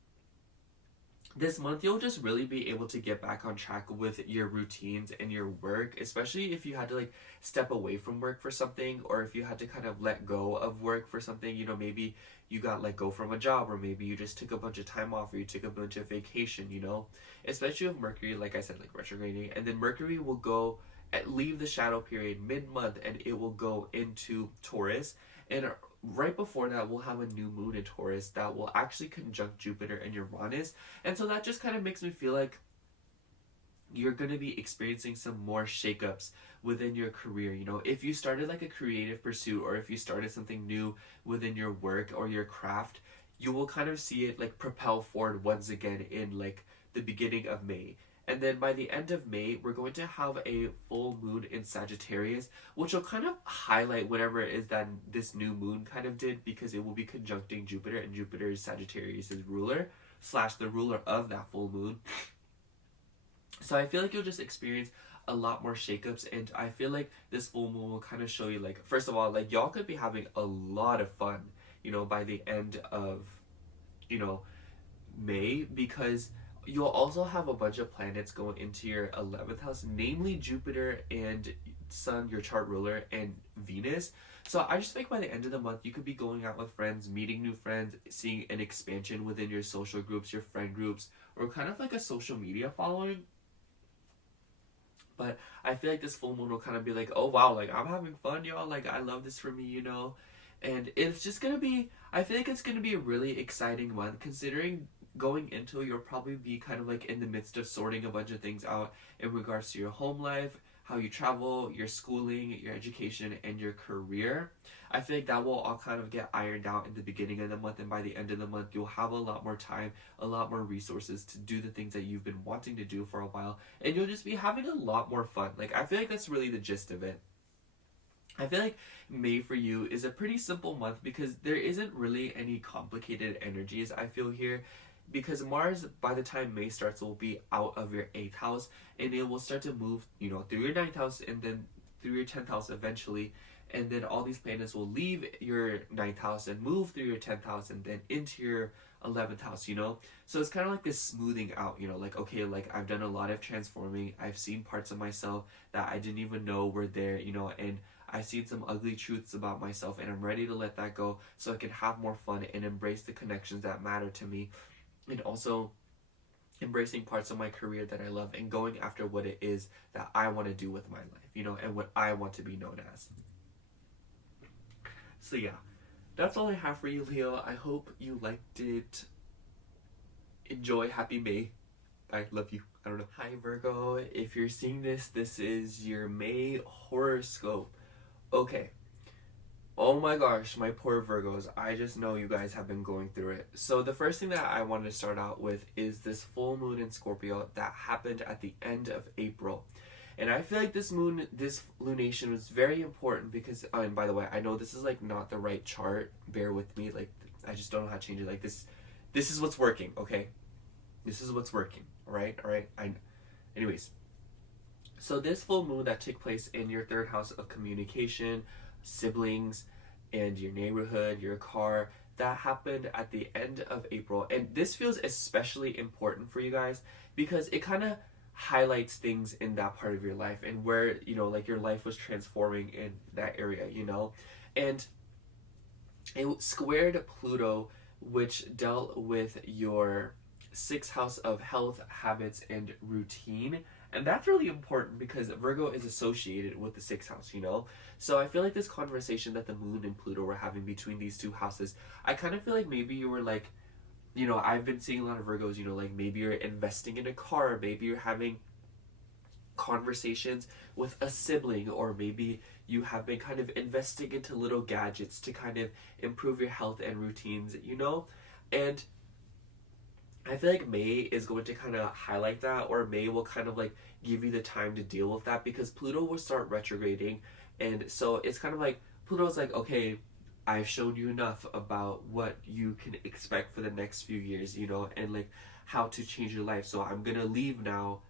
this month you'll just really be able to get back on track with your routines and your work, especially if you had to like step away from work for something, or if you had to kind of let go of work for something. You know, maybe you got let go from a job, or maybe you just took a bunch of time off, or you took a bunch of vacation, you know. Especially with Mercury, like I said, like, retrograding, and then Mercury will go leave the shadow period mid-month, and it will go into Taurus. And right before that, we'll have a new moon in Taurus that will actually conjunct Jupiter and Uranus. And so that just kind of makes me feel like you're going to be experiencing some more shakeups within your career. You know, if you started like a creative pursuit, or if you started something new within your work or your craft, you will kind of see it like propel forward once again in like the beginning of May. And then by the end of May, we're going to have a full moon in Sagittarius, which will kind of highlight whatever it is that this new moon kind of did, because it will be conjuncting Jupiter, and Jupiter is Sagittarius' ruler, slash the ruler of that full moon. So I feel like you'll just experience a lot more shakeups, and I feel like this full moon will kind of show you, like, first of all, like, y'all could be having a lot of fun, you know, by the end of, you know, May, because you'll also have a bunch of planets going into your 11th house, namely Jupiter and Sun, your chart ruler, and Venus. So I just think by the end of the month, you could be going out with friends, meeting new friends, seeing an expansion within your social groups, your friend groups, or kind of like a social media following. But I feel like this full moon will kind of be like, oh wow, like, I'm having fun, y'all. Like, I love this for me, you know? And it's just gonna be, I feel like it's gonna be a really exciting month, considering going into it, you'll probably be kind of like in the midst of sorting a bunch of things out in regards to your home life, how you travel, your schooling, your education, and your career. I feel like that will all kind of get ironed out in the beginning of the month, and by the end of the month, you'll have a lot more time, a lot more resources to do the things that you've been wanting to do for a while, and you'll just be having a lot more fun. Like, I feel like that's really the gist of it. I feel like May for you is a pretty simple month because there isn't really any complicated energies I feel here, because Mars by the time May starts will be out of your 8th house, and it will start to move, through your 9th house and then through your 10th house eventually, and then all these planets will leave your 9th house and move through your 10th house and then into your 11th house, so it's kind of like this smoothing out, like, okay, like I've done a lot of transforming, I've seen parts of myself that I didn't even know were there, and I've seen some ugly truths about myself, and I'm ready to let that go so I can have more fun and embrace the connections that matter to me, and also embracing parts of my career that I love and going after what it is that I want to do with my life, and what I want to be known as. So yeah, that's all I have for you, Leo. I hope you liked it. Enjoy. Happy May. I love you. I don't know. Hi Virgo. If you're seeing this, this is your May horoscope. Okay. Oh my gosh, my poor Virgos. I just know you guys have been going through it. So the first thing that I wanted to start out with is this full moon in Scorpio that happened at the end of April. And I feel like this lunation was very important because, and by the way, I know this is like not the right chart. Bear with me. Like, I just don't know how to change it. Like this is what's working, okay? This is what's working, all right? Anyways. So this full moon that took place in your 3rd house of communication, siblings, and your neighborhood, your car, that happened at the end of April. And this feels especially important for you guys because it kind of highlights things in that part of your life and where, like your life was transforming in that area, and it squared Pluto, which dealt with your 6th house of health, habits, and routine. And that's really important because Virgo is associated with the 6th house, So I feel like this conversation that the moon and Pluto were having between these two houses, I kind of feel like maybe you were like, I've been seeing a lot of Virgos, like maybe you're investing in a car, maybe you're having conversations with a sibling, or maybe you have been kind of investing into little gadgets to kind of improve your health and routines, and I feel like May is going to kind of highlight that, or May will kind of like give you the time to deal with that because Pluto will start retrograding, and so it's kind of like Pluto's like, okay, I've shown you enough about what you can expect for the next few years, and like how to change your life. So I'm gonna leave now.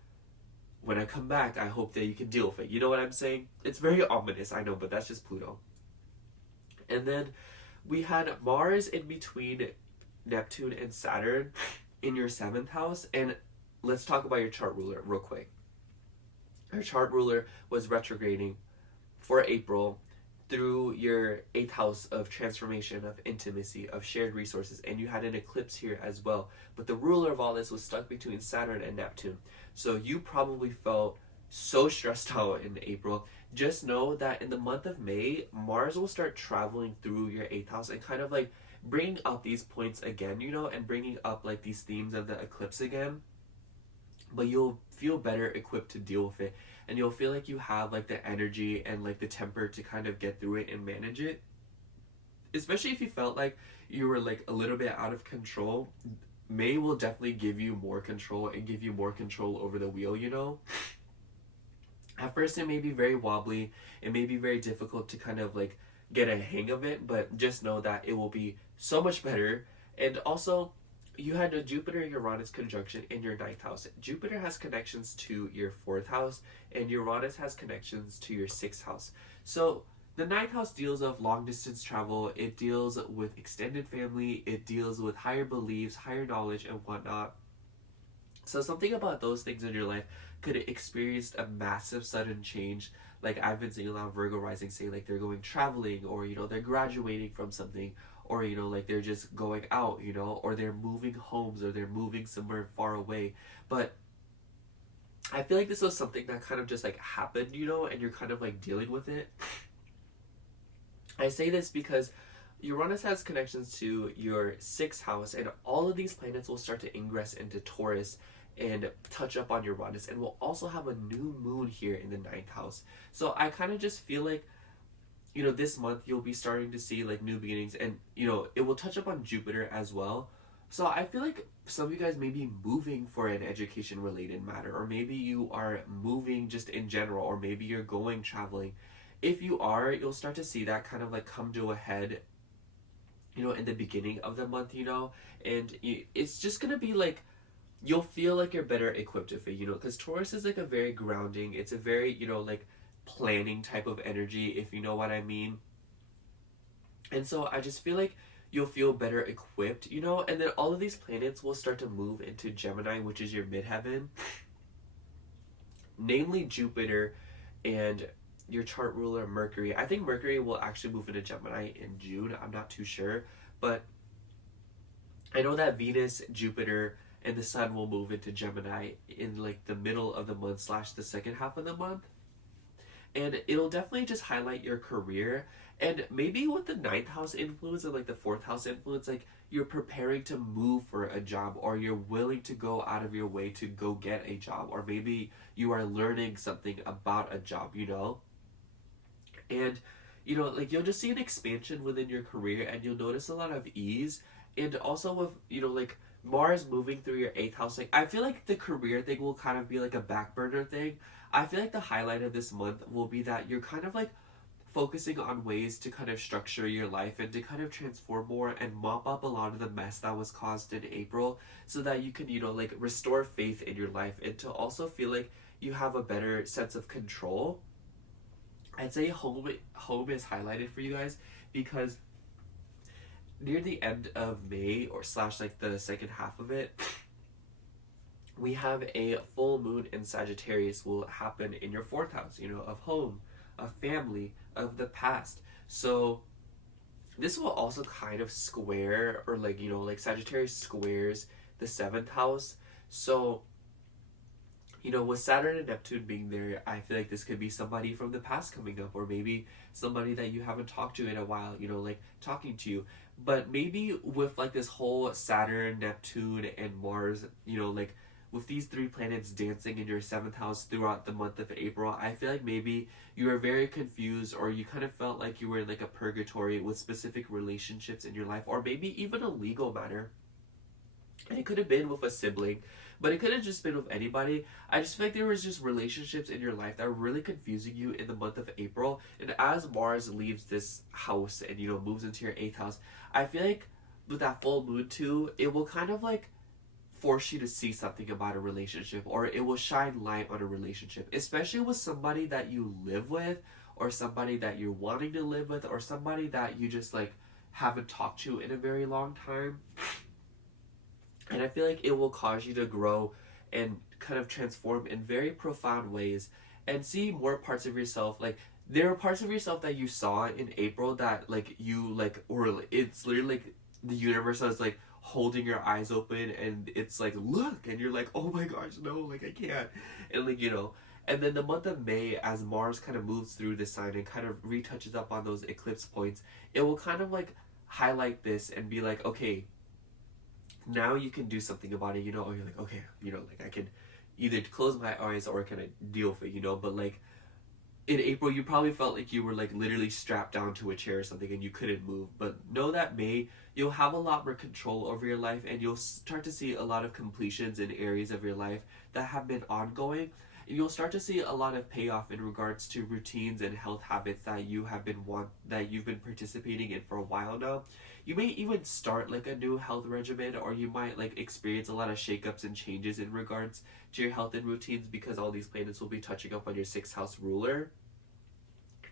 When I come back, I hope that you can deal with it. You know what I'm saying? It's very ominous, I know, but that's just Pluto. And then we had Mars in between Neptune and Saturn in your 7th house. And let's talk about your chart ruler real quick. Your chart ruler was retrograding for April through your 8th house of transformation, of intimacy, of shared resources, and you had an eclipse here as well. But the ruler of all this was stuck between Saturn and Neptune. So you probably felt so stressed out in April. Just know that in the month of May, Mars will start traveling through your 8th house and kind of like bringing up these points again, and bringing up like these themes of the eclipse again. But you'll feel better equipped to deal with it, and you'll feel like you have like the energy and like the temper to kind of get through it and manage it. Especially if you felt like you were like a little bit out of control, May will definitely give you more control and give you more control over the wheel, At first it may be very wobbly, it may be very difficult to kind of like get a hang of it, but just know that it will be so much better. And also, you had a Jupiter-Uranus conjunction in your 9th house. Jupiter has connections to your 4th house, and Uranus has connections to your 6th house. So the 9th house deals with long-distance travel, it deals with extended family, it deals with higher beliefs, higher knowledge, and whatnot. So something about those things in your life could experience a massive sudden change. Like I've been seeing a lot of Virgo rising say like they're going traveling, or they're graduating from something, or like they're just going out, or they're moving homes, or they're moving somewhere far away. But I feel like this was something that kind of just like happened, and you're kind of like dealing with it. I say this because Uranus has connections to your 6th house, and all of these planets will start to ingress into Taurus and touch up on Uranus, and we'll also have a new moon here in the 9th house. So I kind of just feel like, this month you'll be starting to see like new beginnings, and it will touch up on Jupiter as well. So I feel like some of you guys may be moving for an education related matter, or maybe you are moving just in general, or maybe you're going traveling. if you are, you'll start to see that kind of like come to a head, you know, in the beginning of the month, you know, and it's just gonna be like, you'll feel like you're better equipped with it, you know, because Taurus is like a very grounding, it's a very, you know, like planning type of energy, if you know what I mean. And so I just feel like you'll feel better equipped, you know, and then all of these planets will start to move into Gemini, which is your midheaven, namely Jupiter and your chart ruler Mercury. I think Mercury will actually move into Gemini in June. I'm not too sure, but I know that Venus, Jupiter, and the Sun will move into Gemini in like the middle of the month slash the second half of the month. And it'll definitely just highlight your career, and maybe with the ninth house influence and like the fourth house influence, like you're preparing to move for a job, or you're willing to go out of your way to go get a job, or maybe you are learning something about a job, you know. And you know, like you'll just see an expansion within your career, and you'll notice a lot of ease. And also with, you know, like Mars moving through your eighth house, like I feel like the career thing will kind of be like a back burner thing. I feel like the highlight of this month will be that you're kind of like focusing on ways to kind of structure your life and to kind of transform more and mop up a lot of the mess that was caused in April, so that you can, you know, like restore faith in your life and to also feel like you have a better sense of control. I'd say home is highlighted for you guys because near the end of May, or slash like the second half of it, we have a full moon in Sagittarius will happen in your fourth house, you know, of home, of family, of the past. So this will also kind of square, or like, you know, like Sagittarius squares the seventh house. So, you know, with Saturn and Neptune being there, I feel like this could be somebody from the past coming up, or maybe somebody that you haven't talked to in a while, you know, like talking to you. But maybe with like this whole Saturn, Neptune, and Mars, you know, like with these three planets dancing in your seventh house throughout the month of April, I feel like maybe you were very confused, or you kind of felt like you were in like a purgatory with specific relationships in your life, or maybe even a legal matter. And it could have been with a sibling, but it could have just been with anybody. I just feel like there was just relationships in your life that were really confusing you in the month of April. And as Mars leaves this house and, you know, moves into your eighth house, I feel like with that full moon too, it will kind of like force you to see something about a relationship, or it will shine light on a relationship, especially with somebody that you live with, or somebody that you're wanting to live with, or somebody that you just like haven't talked to in a very long time. And I feel like it will cause you to grow and kind of transform in very profound ways and see more parts of yourself. Like there are parts of yourself that you saw in April that like you like, or it's literally like the universe is like holding your eyes open, and it's like, look, and you're like, oh my gosh, no, like I can't. And like, you know, and then the month of May, as Mars kind of moves through the sign and kind of retouches up on those eclipse points, it will kind of like highlight this and be like, okay, now you can do something about it, you know. Or you're like, okay, you know, like I can either close my eyes or can I deal with it, you know. But like in April, you probably felt like you were like literally strapped down to a chair or something and you couldn't move. But know that May, you'll have a lot more control over your life, and you'll start to see a lot of completions in areas of your life that have been ongoing. And you'll start to see a lot of payoff in regards to routines and health habits that you've been participating in for a while now. You may even start like a new health regimen, or you might like experience a lot of shakeups and changes in regards to your health and routines, because all these planets will be touching up on your sixth house ruler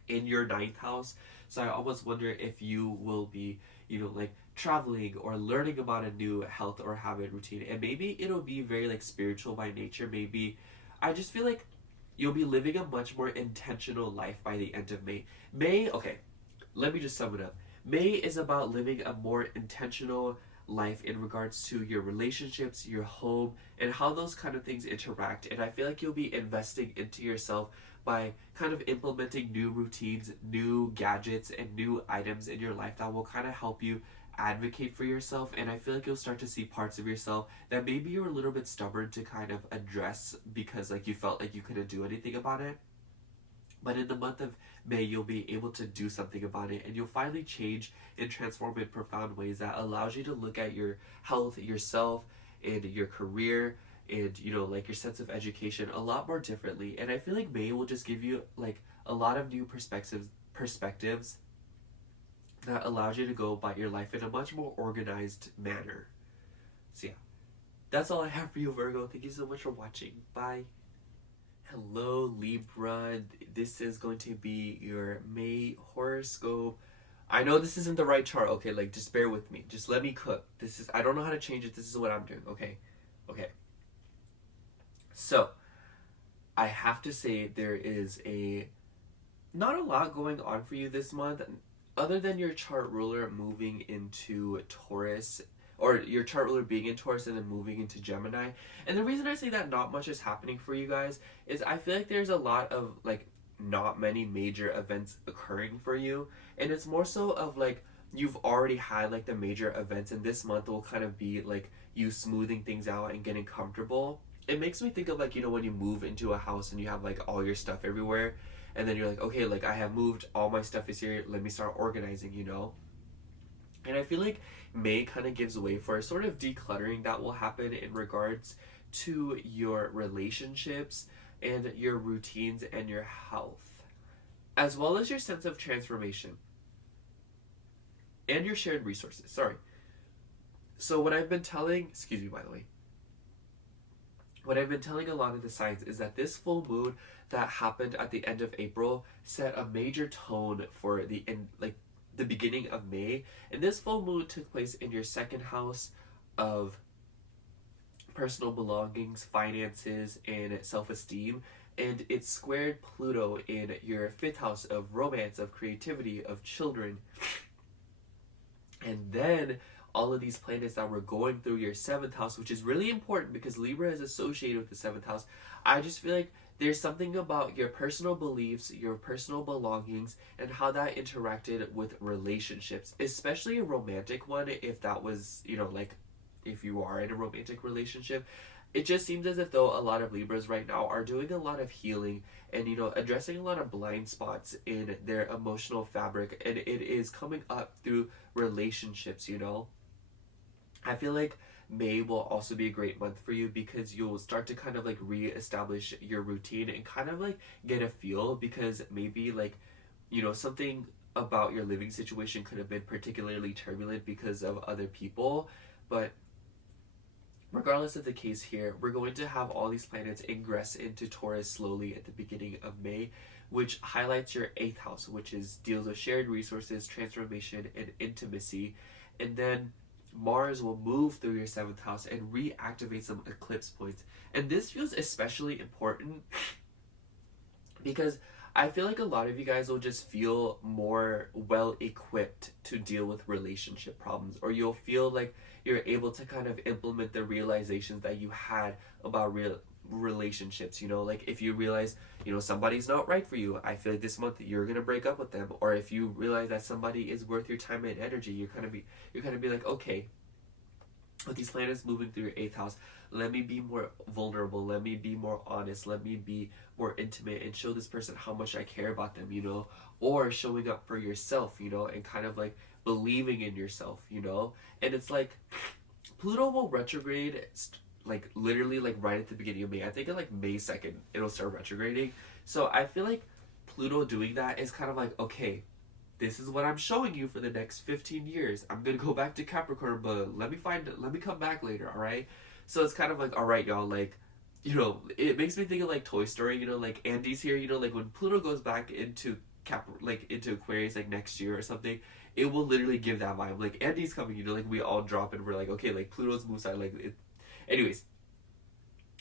in your ninth house. So I almost wonder if you will be, you know, like traveling or learning about a new health or habit routine, and maybe it'll be very like spiritual by nature. Maybe I just feel like you'll be living a much more intentional life by the end of May. Okay, let me just sum it up. May is about living a more intentional life in regards to your relationships, your home, and how those kind of things interact. And I feel like you'll be investing into yourself by kind of implementing new routines, new gadgets, and new items in your life that will kind of help you advocate for yourself. And I feel like you'll start to see parts of yourself that maybe you were a little bit stubborn to kind of address because like you felt like you couldn't do anything about it. But in the month of May, you'll be able to do something about it, and you'll finally change and transform in profound ways that allows you to look at your health, yourself, and your career, and, you know, like your sense of education a lot more differently. And I feel like May will just give you like a lot of new perspectives that allows you to go about your life in a much more organized manner. So yeah, that's all I have for you, Virgo. Thank you so much for watching. Bye. Hello, Libra. This is going to be your May horoscope. I know this isn't the right chart, okay? Like, just bear with me. Just let me cook. I don't know how to change it. This is what I'm doing, okay? Okay. So, I have to say there is not a lot going on for you this month, other than your chart ruler moving into Taurus, or your chart ruler being in Taurus and then moving into Gemini. And the reason I say that not much is happening for you guys is I feel like there's a lot of, like, not many major events occurring for you. And it's more so of, like, you've already had, like, the major events, and this month will kind of be, like, you smoothing things out and getting comfortable. It makes me think of, like, you know, when you move into a house and you have, like, all your stuff everywhere, and then you're like, okay, like, I have moved, all my stuff is here, let me start organizing, you know? And I feel like May kind of gives way for a sort of decluttering that will happen in regards to your relationships and your routines and your health, as well as your sense of transformation and your shared resources. Sorry. So what I've been telling, excuse me, by the way, what I've been telling a lot of the signs is that this full moon that happened at the end of April set a major tone for the beginning of May. And this full moon took place in your second house of personal belongings, finances, and self-esteem. And it squared Pluto in your fifth house of romance, of creativity, of children. And then all of these planets that were going through your seventh house, which is really important because Libra is associated with the seventh house. I just feel like there's something about your personal beliefs, your personal belongings, and how that interacted with relationships, especially a romantic one. If that was, you know, like, if you are in a romantic relationship, it just seems as if though a lot of Libras right now are doing a lot of healing and, you know, addressing a lot of blind spots in their emotional fabric, and it is coming up through relationships, you know. I feel like May will also be a great month for you because you'll start to kind of like re-establish your routine and kind of like get a feel, because maybe, like, you know, something about your living situation could have been particularly turbulent because of other people. But regardless of the case here, we're going to have all these planets ingress into Taurus slowly at the beginning of May, which highlights your eighth house, which deals with shared resources, transformation, and intimacy. And then Mars will move through your seventh house and reactivate some eclipse points. And this feels especially important because I feel like a lot of you guys will just feel more well equipped to deal with relationship problems, or you'll feel like you're able to kind of implement the realizations that you had about relationships. You know, like if you realize, you know, somebody's not right for you, I feel like this month you're gonna break up with them. Or if you realize that somebody is worth your time and energy, you're kind of be like, okay, with these planets moving through your eighth house, let me be more vulnerable, let me be more honest, let me be more intimate and show this person how much I care about them, you know. Or showing up for yourself, you know, and kind of like believing in yourself, you know. And it's like Pluto will retrograde like literally like right at the beginning of May. I think at like May 2nd it'll start retrograding. So I feel like Pluto doing that is kind of like, okay, this is what I'm showing you for the next 15 years. I'm gonna go back to Capricorn, but let me come back later, alright? So it's kind of like, alright, y'all, like, you know, it makes me think of like Toy Story, you know, like Andy's here, you know, like when Pluto goes back into into Aquarius like next year or something, it will literally give that vibe. Like Andy's coming, you know, like we all drop and we're like, okay, like Pluto's move side, like it. Anyways,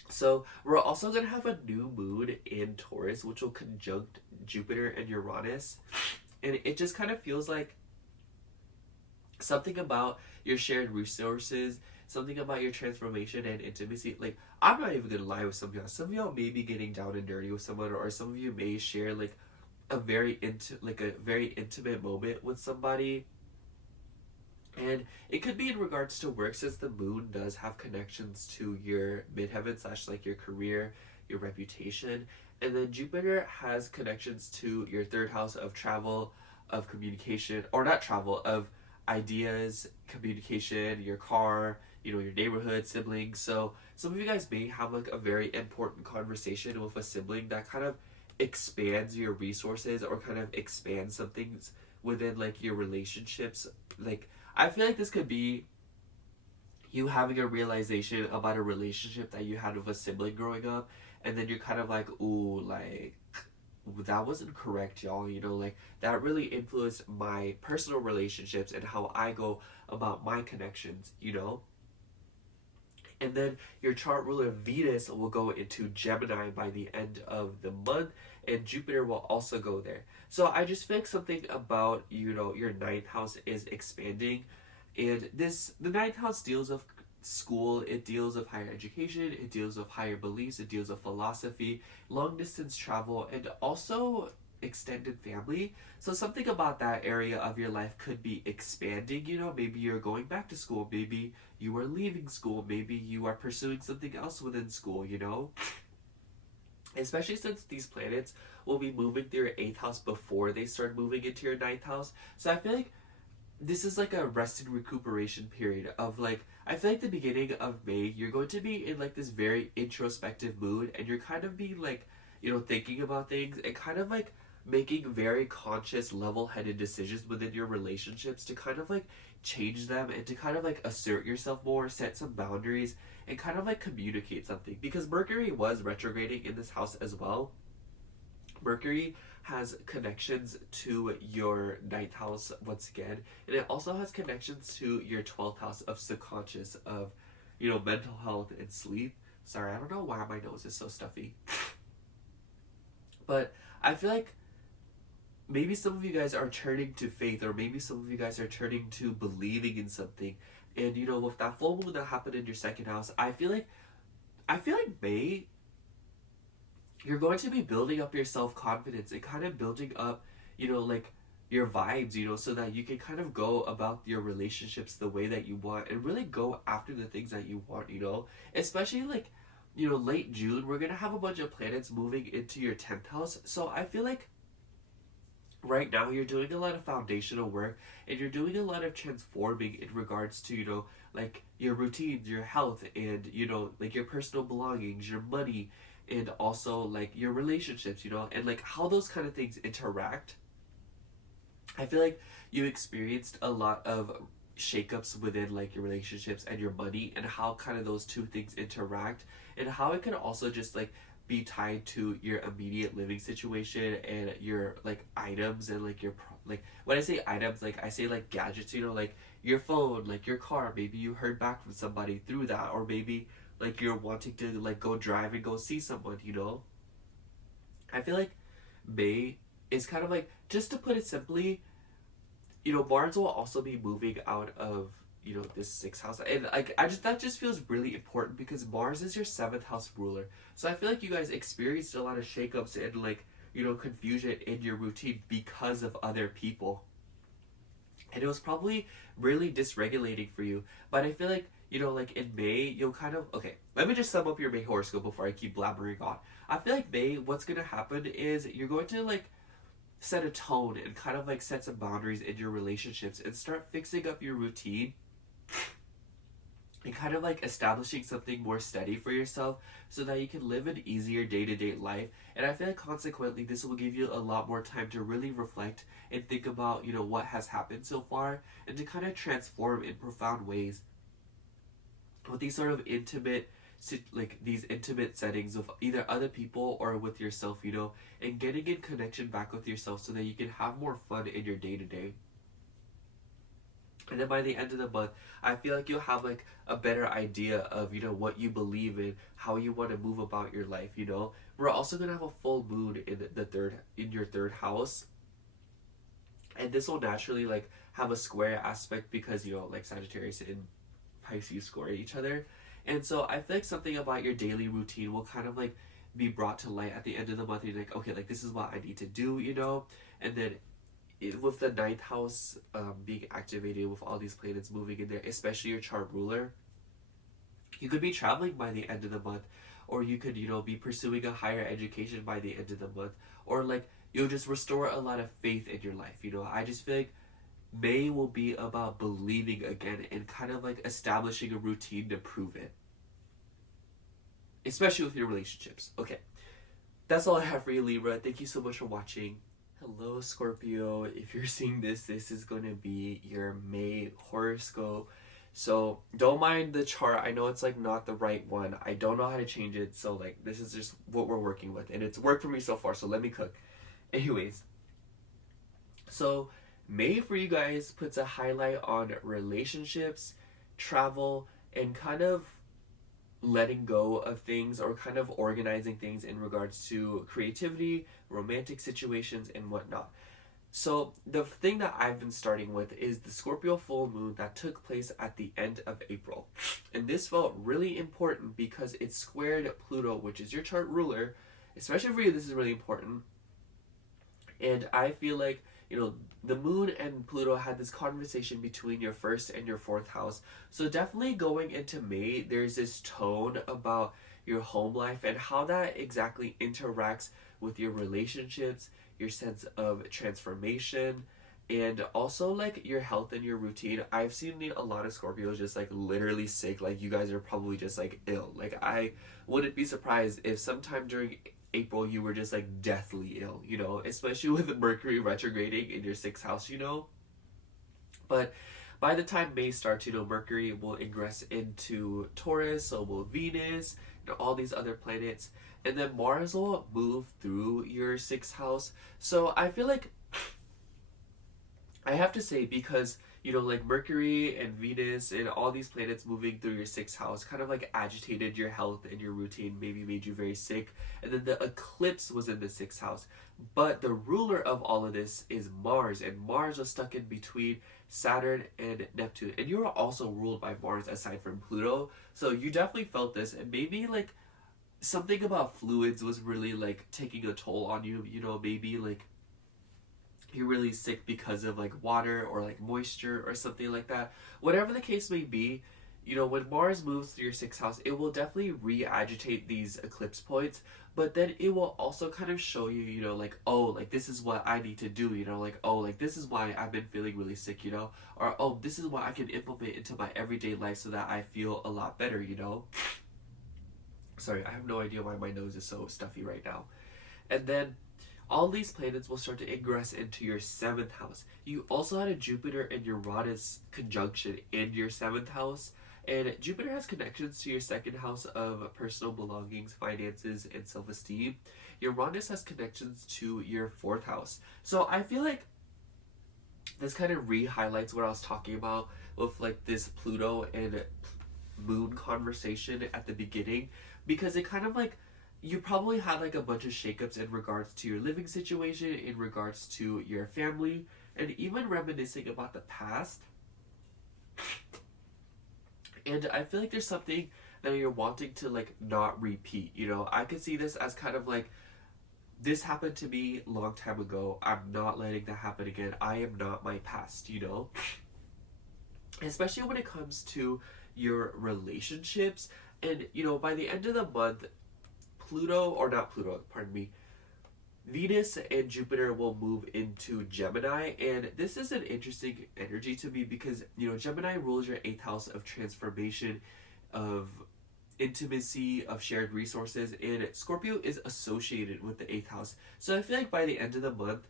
so we're also gonna have a new moon in Taurus, which will conjunct Jupiter and Uranus. And it just kind of feels like something about your shared resources, something about your transformation and intimacy. Like, I'm not even gonna lie with some of y'all. Some of y'all may be getting down and dirty with someone, or some of you may share like a very intimate moment with somebody. And it could be in regards to work, since the moon does have connections to your midheaven / like your career, your reputation. And then Jupiter has connections to your third house of travel, of communication, or not travel, of ideas, communication, your car, you know, your neighborhood, siblings. So some of you guys may have like a very important conversation with a sibling that kind of expands your resources or kind of expands some things within like your relationships. Like I feel like this could be you having a realization about a relationship that you had with a sibling growing up, and then you're kind of like, ooh, like that wasn't correct, y'all. You know, like that really influenced my personal relationships and how I go about my connections, you know? And then your chart ruler Venus will go into Gemini by the end of the month, and Jupiter will also go there. So I just feel like something about, you know, your ninth house is expanding, and the ninth house deals with school, it deals with higher education, it deals with higher beliefs, it deals with philosophy, long distance travel, and also extended family. So something about that area of your life could be expanding, you know, maybe you're going back to school, maybe you are leaving school, maybe you are pursuing something else within school, you know? Especially since these planets will be moving through your 8th house before they start moving into your ninth house. So I feel like this is like a rest and recuperation period of like, I feel like the beginning of May, you're going to be in like this very introspective mood, and you're kind of being like, you know, thinking about things and kind of like making very conscious, level-headed decisions within your relationships to kind of like change them and to kind of like assert yourself more, set some boundaries, and kind of like communicate something. Because Mercury was retrograding in this house as well. Mercury has connections to your ninth house once again, and it also has connections to your 12th house of subconscious, of, you know, mental health and sleep. Sorry, I don't know why my nose is so stuffy. But I feel like maybe some of you guys are turning to faith, or maybe some of you guys are turning to believing in something. And you know, with that full moon that happened in your second house, I feel like May, you're going to be building up your self-confidence and kind of building up, you know, like your vibes, you know, so that you can kind of go about your relationships the way that you want and really go after the things that you want, you know? Especially like, you know, late June, we're going to have a bunch of planets moving into your 10th house. So I feel like right now you're doing a lot of foundational work, and you're doing a lot of transforming in regards to, you know, like your routines, your health, and, you know, like your personal belongings, your money, and also like your relationships, you know, and like how those kind of things interact. I feel like you experienced a lot of shakeups within like your relationships and your money, and how kind of those two things interact, and how it can also just like be tied to your immediate living situation and your like items, and like your like when I say items, like I say like gadgets, you know, like your phone, like your car. Maybe you heard back from somebody through that, or maybe like you're wanting to like go drive and go see someone, you know. I feel like May is kind of like, just to put it simply, you know, Mars will also be moving out of, you know, this 6th house, and like that just feels really important because Mars is your 7th house ruler. So I feel like you guys experienced a lot of shakeups and like, you know, confusion in your routine because of other people, and it was probably really dysregulating for you. But I feel like, you know, like in May, you'll kind of, okay, let me just sum up your May horoscope before I keep blabbering on. I feel like May, what's gonna happen is you're going to like set a tone and kind of like set some boundaries in your relationships and start fixing up your routine and kind of like establishing something more steady for yourself so that you can live an easier day-to-day life. And I feel like consequently this will give you a lot more time to really reflect and think about, you know, what has happened so far, and to kind of transform in profound ways with these sort of intimate, like these intimate settings of either other people or with yourself, you know, and getting in connection back with yourself so that you can have more fun in your day-to-day. And then by the end of the month, I feel like you'll have like a better idea of, you know, what you believe in, how you want to move about your life, you know. We're also going to have a full moon in your 3rd house. And this will naturally like have a square aspect because, you know, like Sagittarius and Pisces square each other. And so I feel like something about your daily routine will kind of like be brought to light at the end of the month. You're like, okay, like this is what I need to do, you know. And then with the 9th house being activated, with all these planets moving in there, especially your chart ruler, you could be traveling by the end of the month, or you could, you know, be pursuing a higher education by the end of the month, or like you'll just restore a lot of faith in your life, you know. I just feel like May will be about believing again and kind of like establishing a routine to prove it, especially with your relationships. Okay, that's all I have for you, Libra. Thank you so much for watching. Hello, Scorpio. If you're seeing this is going to be your May horoscope. So don't mind the chart. I know it's like not the right one. I don't know how to change it. So like this is just what we're working with. And it's worked for me so far. So let me cook. Anyways. So May for you guys puts a highlight on relationships, travel, and kind of letting go of things or kind of organizing things in regards to creativity, romantic situations, and whatnot. So the thing that I've been starting with is the Scorpio full moon that took place at the end of April. And this felt really important because it squared Pluto, which is your chart ruler. Especially for you, this is really important. And I feel like, the moon and Pluto had this conversation between your first and your fourth house. So definitely going into May, there's this tone about your home life and how that exactly interacts with your relationships, your sense of transformation, and also like your health and your routine. I've seen a lot of Scorpios just like literally sick. Like you guys are probably just like ill. Like I wouldn't be surprised if sometime during April you were just like deathly ill, especially with Mercury retrograding in your sixth house, But by the time May starts, Mercury will ingress into Taurus, so will Venus, and all these other planets. And then Mars will move through your sixth house. So I feel like I have to say, because like Mercury and Venus and all these planets moving through your sixth house kind of like agitated your health and your routine, maybe made you very sick. And then the eclipse was in the sixth house. But the ruler of all of this is Mars, and Mars was stuck in between Saturn and Neptune. And you are also ruled by Mars aside from Pluto. So you definitely felt this, and maybe like something about fluids was really like taking a toll on you, maybe like you're really sick because of like water or like moisture or something like that. Whatever the case may be, when Mars moves through your sixth house, it will definitely re-agitate these eclipse points, but then it will also kind of show you, like, oh, like this is what I need to do, like, oh, like this is why I've been feeling really sick, or oh, this is what I can implement into my everyday life so that I feel a lot better, Sorry, I have no idea why my nose is so stuffy right now. And then all these planets will start to ingress into your seventh house. You also had a Jupiter and Uranus conjunction in your seventh house. And Jupiter has connections to your second house of personal belongings, finances, and self-esteem. Uranus has connections to your fourth house. So I feel like this kind of re-highlights what I was talking about with like this Pluto and Moon conversation at the beginning. Because it kind of like, you probably had like a bunch of shakeups in regards to your living situation, in regards to your family, and even reminiscing about the past. And I feel like there's something that you're wanting to like not repeat, I could see this as kind of like, this happened to me a long time ago. I'm not letting that happen again. I am not my past, Especially when it comes to your relationships. And, by the end of the month, Venus and Jupiter will move into Gemini, and this is an interesting energy to me because, Gemini rules your 8th house of transformation, of intimacy, of shared resources, and Scorpio is associated with the 8th house. So I feel like by the end of the month,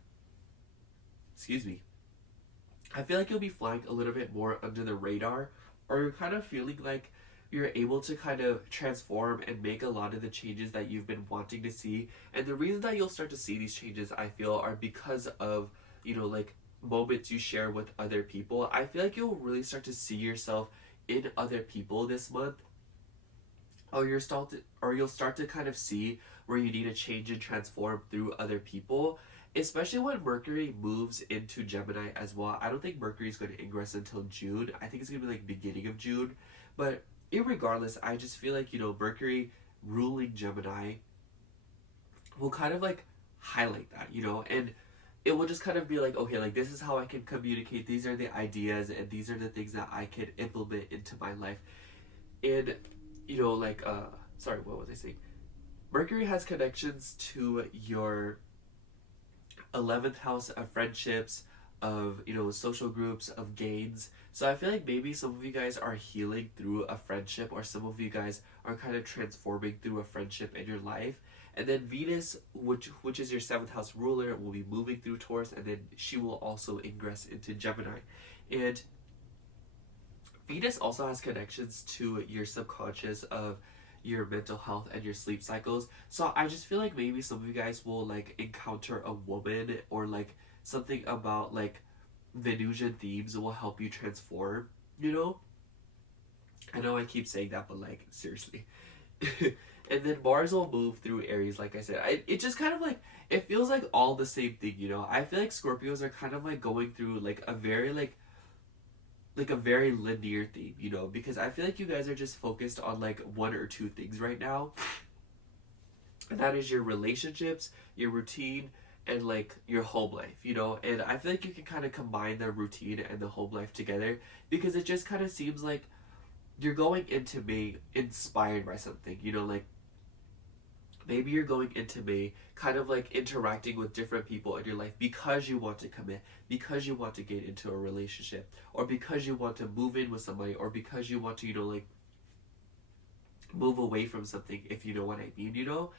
I feel like you'll be flying a little bit more under the radar, or you're kind of feeling like you're able to kind of transform and make a lot of the changes that you've been wanting to see. And the reason that you'll start to see these changes, I feel, are because of, like moments you share with other people. I feel like you'll really start to see yourself in other people this month. Or you'll start to kind of see where you need to change and transform through other people. Especially when Mercury moves into Gemini as well. I don't think Mercury is going to ingress until June. I think it's going to be like beginning of June. But irregardless, I just feel like, Mercury ruling Gemini will kind of like highlight that, and it will just kind of be like, okay, like this is how I can communicate. These are the ideas and these are the things that I can implement into my life. And, sorry, what was I saying? Mercury has connections to your 11th house of friendships, of social groups, of gains. So I feel like maybe some of you guys are healing through a friendship, or some of you guys are kind of transforming through a friendship in your life. And then Venus, which is your 7th house ruler, will be moving through Taurus, and then she will also ingress into Gemini. And Venus also has connections to your subconscious of your mental health and your sleep cycles. So I just feel like maybe some of you guys will like encounter a woman, or like something about like Venusian themes will help you transform, you know? I know I keep saying that, but like seriously. And then Mars will move through Aries, like I said. It just kind of like, it feels like all the same thing, you know? I feel like Scorpios are kind of like going through like a very like a very linear theme, you know, because I feel like you guys are just focused on like one or two things right now. And that is your relationships, your routine, and like your home life, you know. And I feel like you can kind of combine the routine and the home life together, because it just kind of seems like you're going into May inspired by something, you know, like maybe you're going into May kind of like interacting with different people in your life because you want to commit, because you want to get into a relationship, or because you want to move in with somebody, or because you want to, you know, like move away from something, if you know what I mean, you know?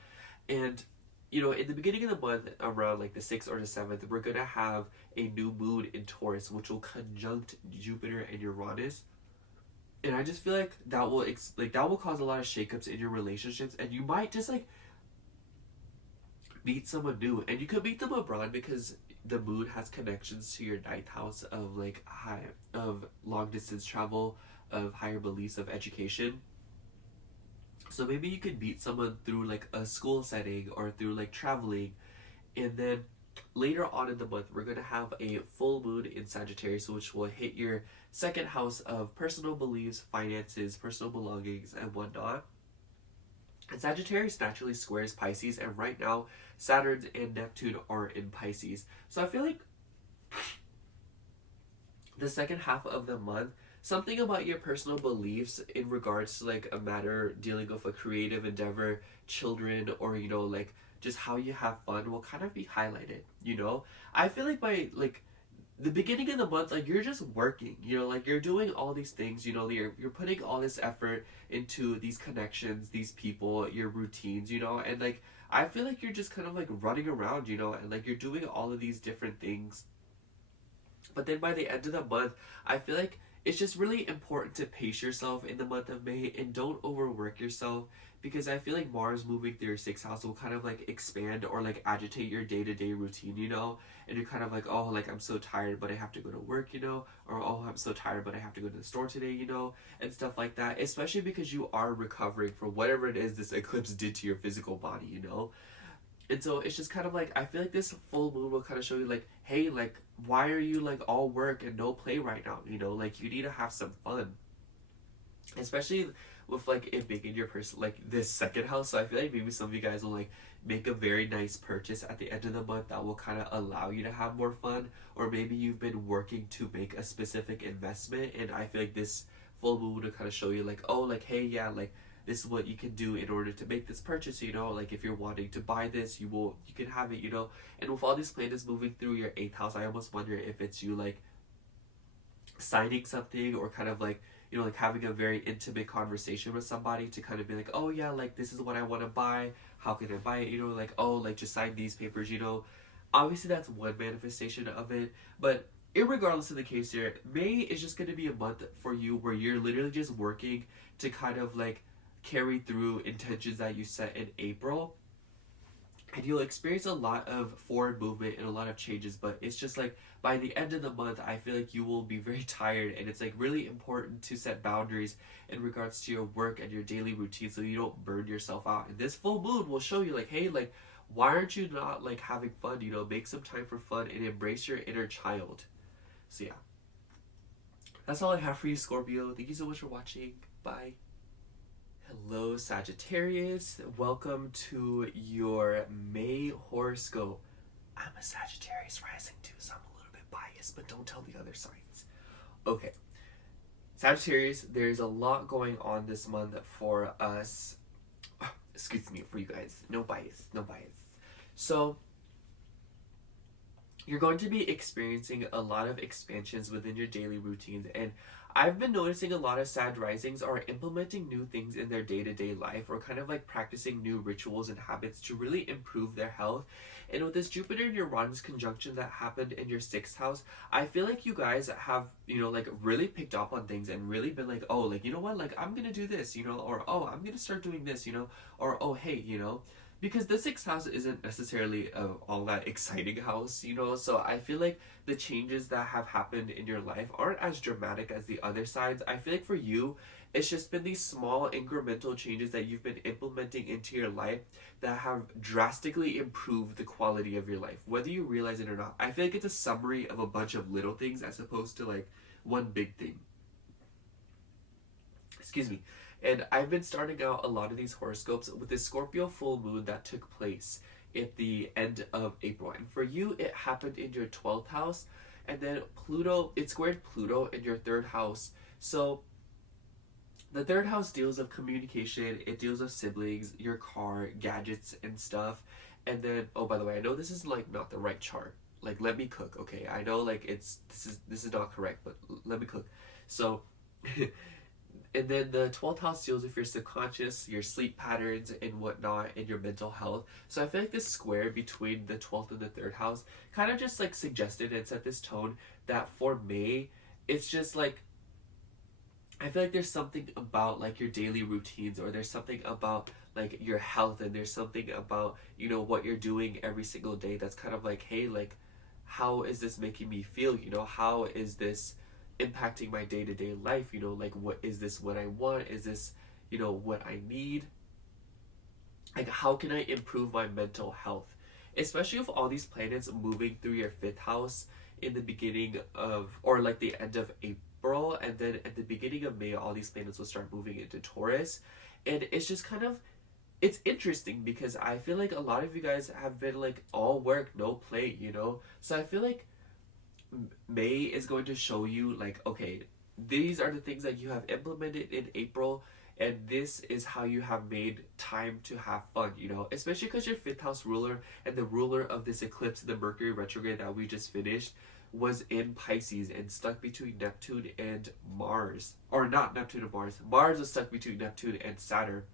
And, you know, in the beginning of the month, around like the 6th or the 7th, we're going to have a new moon in Taurus, which will conjunct Jupiter and Uranus. And I just feel like that will cause a lot of shakeups in your relationships, and you might just like meet someone new, and you could meet them abroad because the moon has connections to your 9th house of like of long distance travel, of higher beliefs, of education. So maybe you could meet someone through like a school setting or through like traveling. And then later on in the month, we're going to have a full moon in Sagittarius, which will hit your 2nd house of personal beliefs, finances, personal belongings, and whatnot. And Sagittarius naturally squares Pisces, and right now Saturn and Neptune are in Pisces. So I feel like the 2nd half of the month, something about your personal beliefs in regards to like a matter dealing with a creative endeavor, children, or, you know, like just how you have fun will kind of be highlighted, you know? I feel like by like the beginning of the month, like you're just working, you know, like you're doing all these things, you know, you're putting all this effort into these connections, these people, your routines, you know, and like I feel like you're just kind of like running around, you know, and like you're doing all of these different things. But then by the end of the month, I feel like it's just really important to pace yourself in the month of May and don't overwork yourself, because I feel like Mars moving through your 6th house will kind of like expand or like agitate your day-to-day routine, you know, and you're kind of like, oh, like I'm so tired but I have to go to work, you know, or oh, I'm so tired but I have to go to the store today, you know, and stuff like that, especially because you are recovering from whatever it is this eclipse did to your physical body, you know. And so it's just kind of like, I feel like this full moon will kind of show you like, hey, like why are you like all work and no play right now, you know, like you need to have some fun, especially with like it being in your person, like this 2nd house. So I feel like maybe some of you guys will like make a very nice purchase at the end of the month that will kind of allow you to have more fun, or maybe you've been working to make a specific investment, and I feel like this full moon will kind of show you like, oh, like hey, yeah, like this is what you can do in order to make this purchase, you know, like if you're wanting to buy this, you can have it, you know. And with all these planets moving through your 8th house, I almost wonder if it's you like signing something, or kind of like, you know, like having a very intimate conversation with somebody to kind of be like, oh yeah, like this is what I want to buy, how can I buy it, you know, like, oh, like just sign these papers, you know. Obviously that's one manifestation of it, but irregardless of the case here, May is just going to be a month for you where you're literally just working to kind of like carry through intentions that you set in April, and you'll experience a lot of forward movement and a lot of changes. But it's just like by the end of the month, I feel like you will be very tired, and it's like really important to set boundaries in regards to your work and your daily routine so you don't burn yourself out. And this full moon will show you like, hey, like why aren't you not like having fun, you know, make some time for fun and embrace your inner child. So yeah, that's all I have for you, Scorpio. Thank you so much for watching. Bye. Hello, Sagittarius. Welcome to your May horoscope. I'm a Sagittarius rising too, so I'm a little bit biased, but don't tell the other signs. Okay. Sagittarius, there's a lot going on this month for us. Excuse me, for you guys. No bias, no bias. So, you're going to be experiencing a lot of expansions within your daily routines, and I've been noticing a lot of Sag risings are implementing new things in their day-to-day life, or kind of like practicing new rituals and habits to really improve their health. And with this Jupiter and Uranus conjunction that happened in your 6th house, I feel like you guys have, like really picked up on things and really been like, oh, like, you know what, like I'm gonna do this, or oh, I'm gonna start doing this, or oh, hey, because the 6th house isn't necessarily all that exciting house, so I feel like the changes that have happened in your life aren't as dramatic as the other sides. I feel like for you, it's just been these small incremental changes that you've been implementing into your life that have drastically improved the quality of your life, whether you realize it or not. I feel like it's a summary of a bunch of little things as opposed to like one big thing. Excuse me. And I've been starting out a lot of these horoscopes with this Scorpio full moon that took place at the end of April. And for you, it happened in your 12th house. And then Pluto, it squared Pluto in your 3rd house. So the 3rd house deals of communication, it deals of siblings, your car, gadgets, and stuff. And then, oh, by the way, I know this is like not the right chart. Like, let me cook, okay? I know like this is not correct, but let me cook. So and then the 12th house deals with your subconscious, your sleep patterns and whatnot, and your mental health. So I feel like this square between the 12th and the 3rd house kind of just like suggested and set this tone that for May, it's just like, I feel like there's something about like your daily routines, or there's something about like your health, and there's something about, what you're doing every single day that's kind of like, hey, like, how is this making me feel? How is this impacting my day-to-day life? Like, what is this, what I want? Is this, what I need? Like, how can I improve my mental health, especially with all these planets moving through your 5th house in the beginning of, or like the end of April, and then at the beginning of May all these planets will start moving into Taurus. And it's just kind of, it's interesting because I feel like a lot of you guys have been like all work no play, so I feel like May is going to show you like, okay, these are the things that you have implemented in April, and this is how you have made time to have fun, especially because your 5th house ruler and the ruler of this eclipse, the Mercury retrograde that we just finished, was in Pisces and stuck between Neptune and Mars. Or not Neptune and Mars. Mars was stuck between Neptune and Saturn,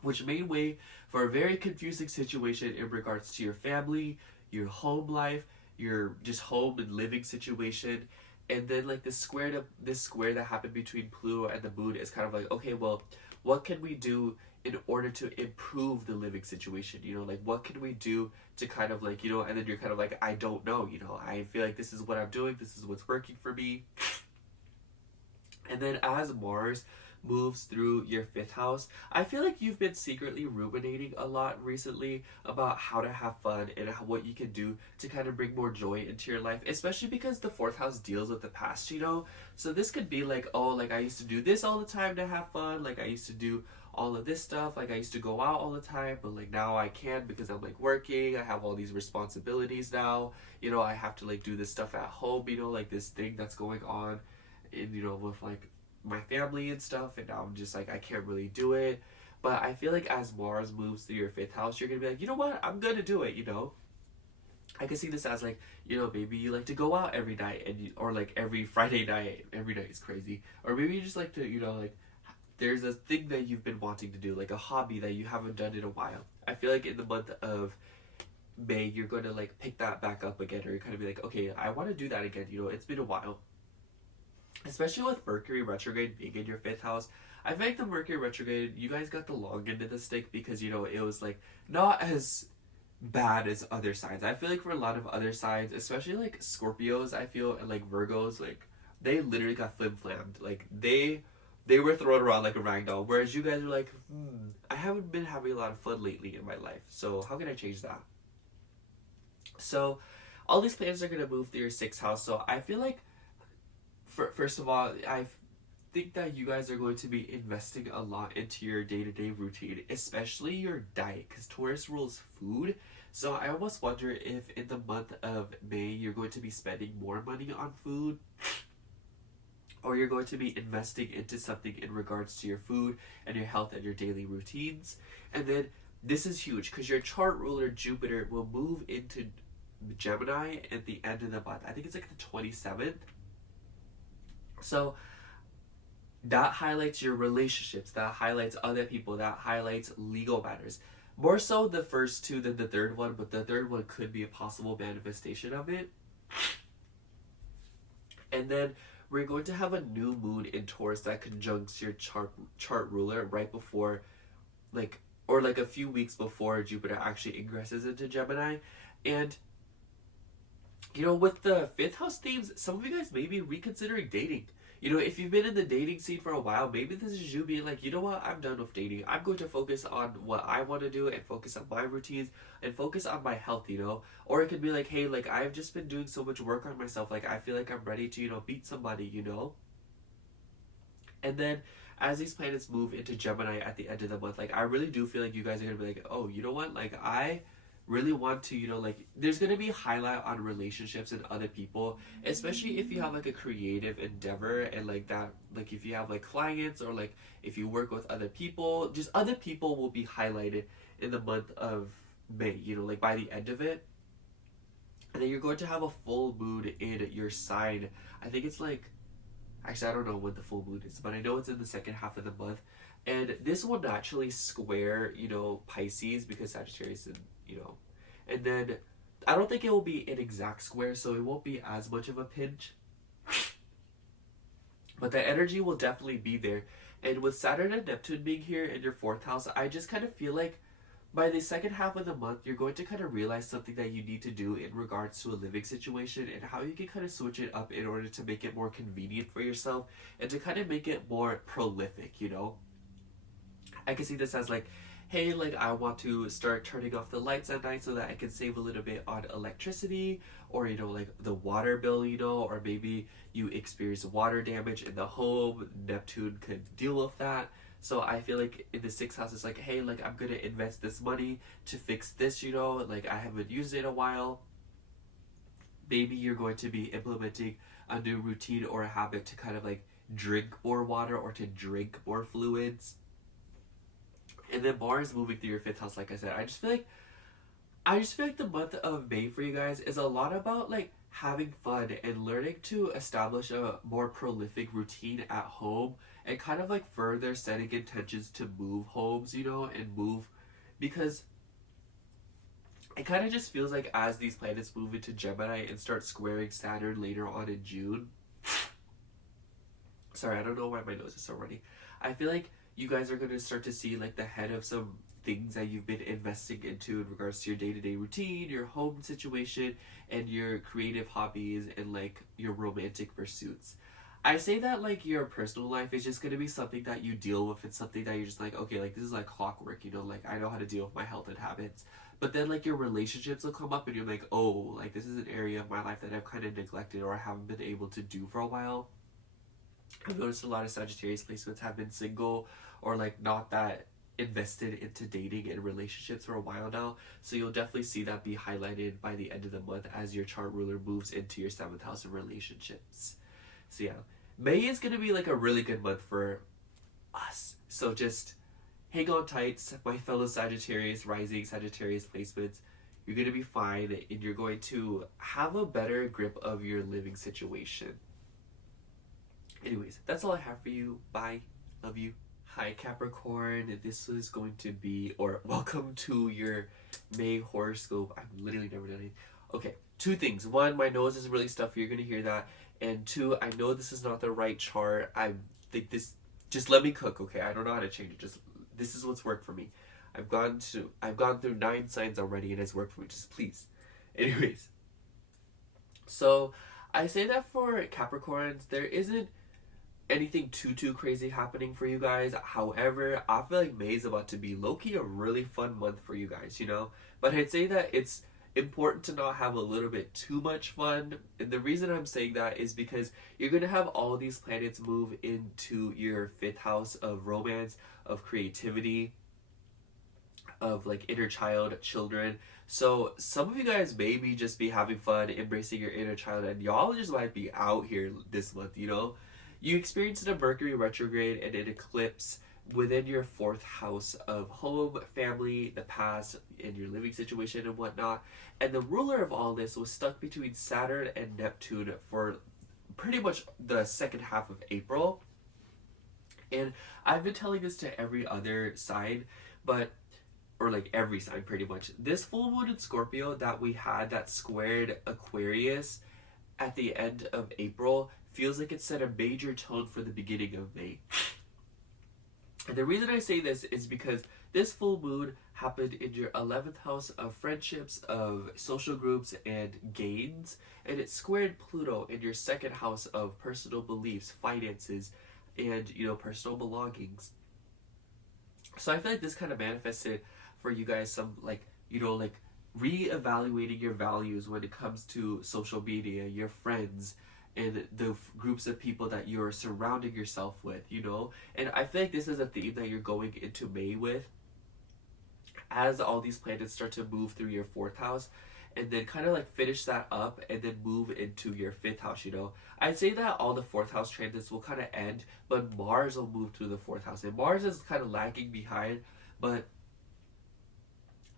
which made way for a very confusing situation in regards to your family, your home life, your just home and living situation. And then like this square that happened between Pluto and the moon is kind of like, okay, well, what can we do in order to improve the living situation? Like, what can we do to kind of like, and then you're kind of like, I don't know, I feel like this is what I'm doing, this is what's working for me. And then as Mars moves through your 5th house, I feel like you've been secretly ruminating a lot recently about how to have fun and what you can do to kind of bring more joy into your life, especially because the 4th house deals with the past, so this could be like, oh, like I used to do this all the time to have fun, like I used to do all of this stuff, like I used to go out all the time, but like now I can't because I'm like working, I have all these responsibilities now, I have to like do this stuff at home, like this thing that's going on in, with like my family and stuff, and now I'm just like, I can't really do it. But I feel like as Mars moves through your 5th house, you're gonna be like, you know what, I'm gonna do it. I can see this as like, maybe you like to go out every night, and or like every Friday night. Every night is crazy. Or maybe you just like to, like, there's a thing that you've been wanting to do, like a hobby that you haven't done in a while. I feel like in the month of May, you're going to like pick that back up again, or you're kind of be like, okay, I want to do that again. It's been a while. Especially with Mercury retrograde being in your 5th house, I feel like the Mercury retrograde, you guys got the long end of the stick because, it was like not as bad as other signs. I feel like for a lot of other signs, especially like Scorpios, I feel, and like Virgos, like they literally got flim-flammed. Like they were thrown around like a rag doll, whereas you guys are like, I haven't been having a lot of fun lately in my life, so how can I change that? So all these planets are going to move through your 6th house, so I feel like first of all, I think that you guys are going to be investing a lot into your day-to-day routine, especially your diet, because Taurus rules food. So I almost wonder if in the month of May you're going to be spending more money on food, or you're going to be investing into something in regards to your food and your health and your daily routines. And then this is huge because your chart ruler Jupiter will move into Gemini at the end of the month. I think it's like the 27th. So that highlights your relationships, that highlights other people, that highlights legal matters. More so the first two than the third one, but the third one could be a possible manifestation of it. And then we're going to have a new moon in Taurus that conjuncts your chart ruler right before, like, or like a few weeks before Jupiter actually ingresses into Gemini. And you know, with the fifth house themes, some of you guys may be reconsidering dating. You know, if you've been in the dating scene for a while, maybe this is you being like, you know what, I'm done with dating. I'm going to focus on what I want to do and focus on my routines and focus on my health, you know? Or it could be like, hey, like, I've just been doing so much work on myself. Like, I feel like I'm ready to, you know, meet somebody, you know? And then as these planets move into Gemini at the end of the month, like, I really do feel like you guys are going to be like, oh, you know what? Like, I really want to, you know, like, there's going to be highlight on relationships and other people, especially if you have like a creative endeavor and like that, like if you have like clients or like if you work with other people, just other people will be highlighted in the month of May, you know, like by the end of it. And then you're going to have a full moon in your sign. I think it's like, actually I don't know when the full moon is, but I know it's in the second half of the month. And this will naturally square, you know, Pisces because Sagittarius and, you know, and then I don't think it will be an exact square, so it won't be as much of a pinch. But the energy will definitely be there. And with Saturn and Neptune being here in your fourth house, I just kind of feel like by the second half of the month, you're going to kind of realize something that you need to do in regards to a living situation and how you can kind of switch it up in order to make it more convenient for yourself and to kind of make it more prolific, you know? I can see this as like, hey, like I want to start turning off the lights at night so that I can save a little bit on electricity, or you know, like the water bill, you know, or maybe you experience water damage in the home. Neptune could deal with that. So I feel like in the sixth house, it's like, hey, like I'm gonna invest this money to fix this, you know, like I haven't used it in a while. Maybe you're going to be implementing a new routine or a habit to kind of like drink more water or to drink more fluids. And then Mars moving through your fifth house, like I said, I just feel like the month of May for you guys is a lot about like having fun and learning to establish a more prolific routine at home and kind of like further setting intentions to move homes, you know, and move, because it kind of just feels like as these planets move into Gemini and start squaring Saturn later on in June. Sorry, I don't know why my nose is so runny. I feel like you guys are going to start to see like the head of some things that you've been investing into in regards to your day-to-day routine, your home situation, and your creative hobbies and like your romantic pursuits. I say that like your personal life is just going to be something that you deal with. It's something that you're just like, okay, like this is like clockwork, you know, like I know how to deal with my health and habits. But then like your relationships will come up and you're like, oh, like this is an area of my life that I've kind of neglected or I haven't been able to do for a while. I've noticed a lot of Sagittarius placements have been single or like not that invested into dating and relationships for a while now. So you'll definitely see that be highlighted by the end of the month as your chart ruler moves into your seventh house of relationships. So yeah, May is going to be like a really good month for us. So just hang on tight, my fellow Sagittarius, rising Sagittarius placements. You're going to be fine and you're going to have a better grip of your living situation. Anyways, that's all I have for you. Bye. Love you. Hi Capricorn. This is going to be, or welcome to your May horoscope. I'm literally never done it. Okay, two things. One, my nose is really stuffy. You're going to hear that. And two, I know this is not the right chart. I think this, just let me cook, okay? I don't know how to change it. Just, this is what's worked for me. I've gone through 9 signs already and it's worked for me. Just please. Anyways. So, I say that for Capricorns, there isn't anything too crazy happening for you guys. However, I feel like May is about to be low-key a really fun month for you guys, you know? But I'd say that it's important to not have a little bit too much fun. And the reason I'm saying that is because you're going to have all these planets move into your fifth house of romance, of creativity, of like inner child, children. So some of you guys maybe just be having fun, embracing your inner child, and y'all just might be out here this month, you know? You experienced a Mercury retrograde and an eclipse within your fourth house of home, family, the past, and your living situation and whatnot. And the ruler of all this was stuck between Saturn and Neptune for pretty much the second half of April. And I've been telling this to every other sign, but or like every sign pretty much. This full moon in Scorpio that we had that squared Aquarius at the end of April feels like it set a major tone for the beginning of May. And the reason I say this is because this full moon happened in your 11th house of friendships, of social groups, and gains. And it squared Pluto in your 2nd house of personal beliefs, finances, and, you know, personal belongings. So I feel like this kind of manifested for you guys some, like, you know, like, re-evaluating your values when it comes to social media, your friends, and the groups of people that you're surrounding yourself with, you know? And I feel like this is a theme that you're going into May with, as all these planets start to move through your 4th house, and then kind of like finish that up and then move into your 5th house, you know? I'd say that all the 4th house transits will kind of end, but Mars will move through the 4th house. And Mars is kind of lagging behind, but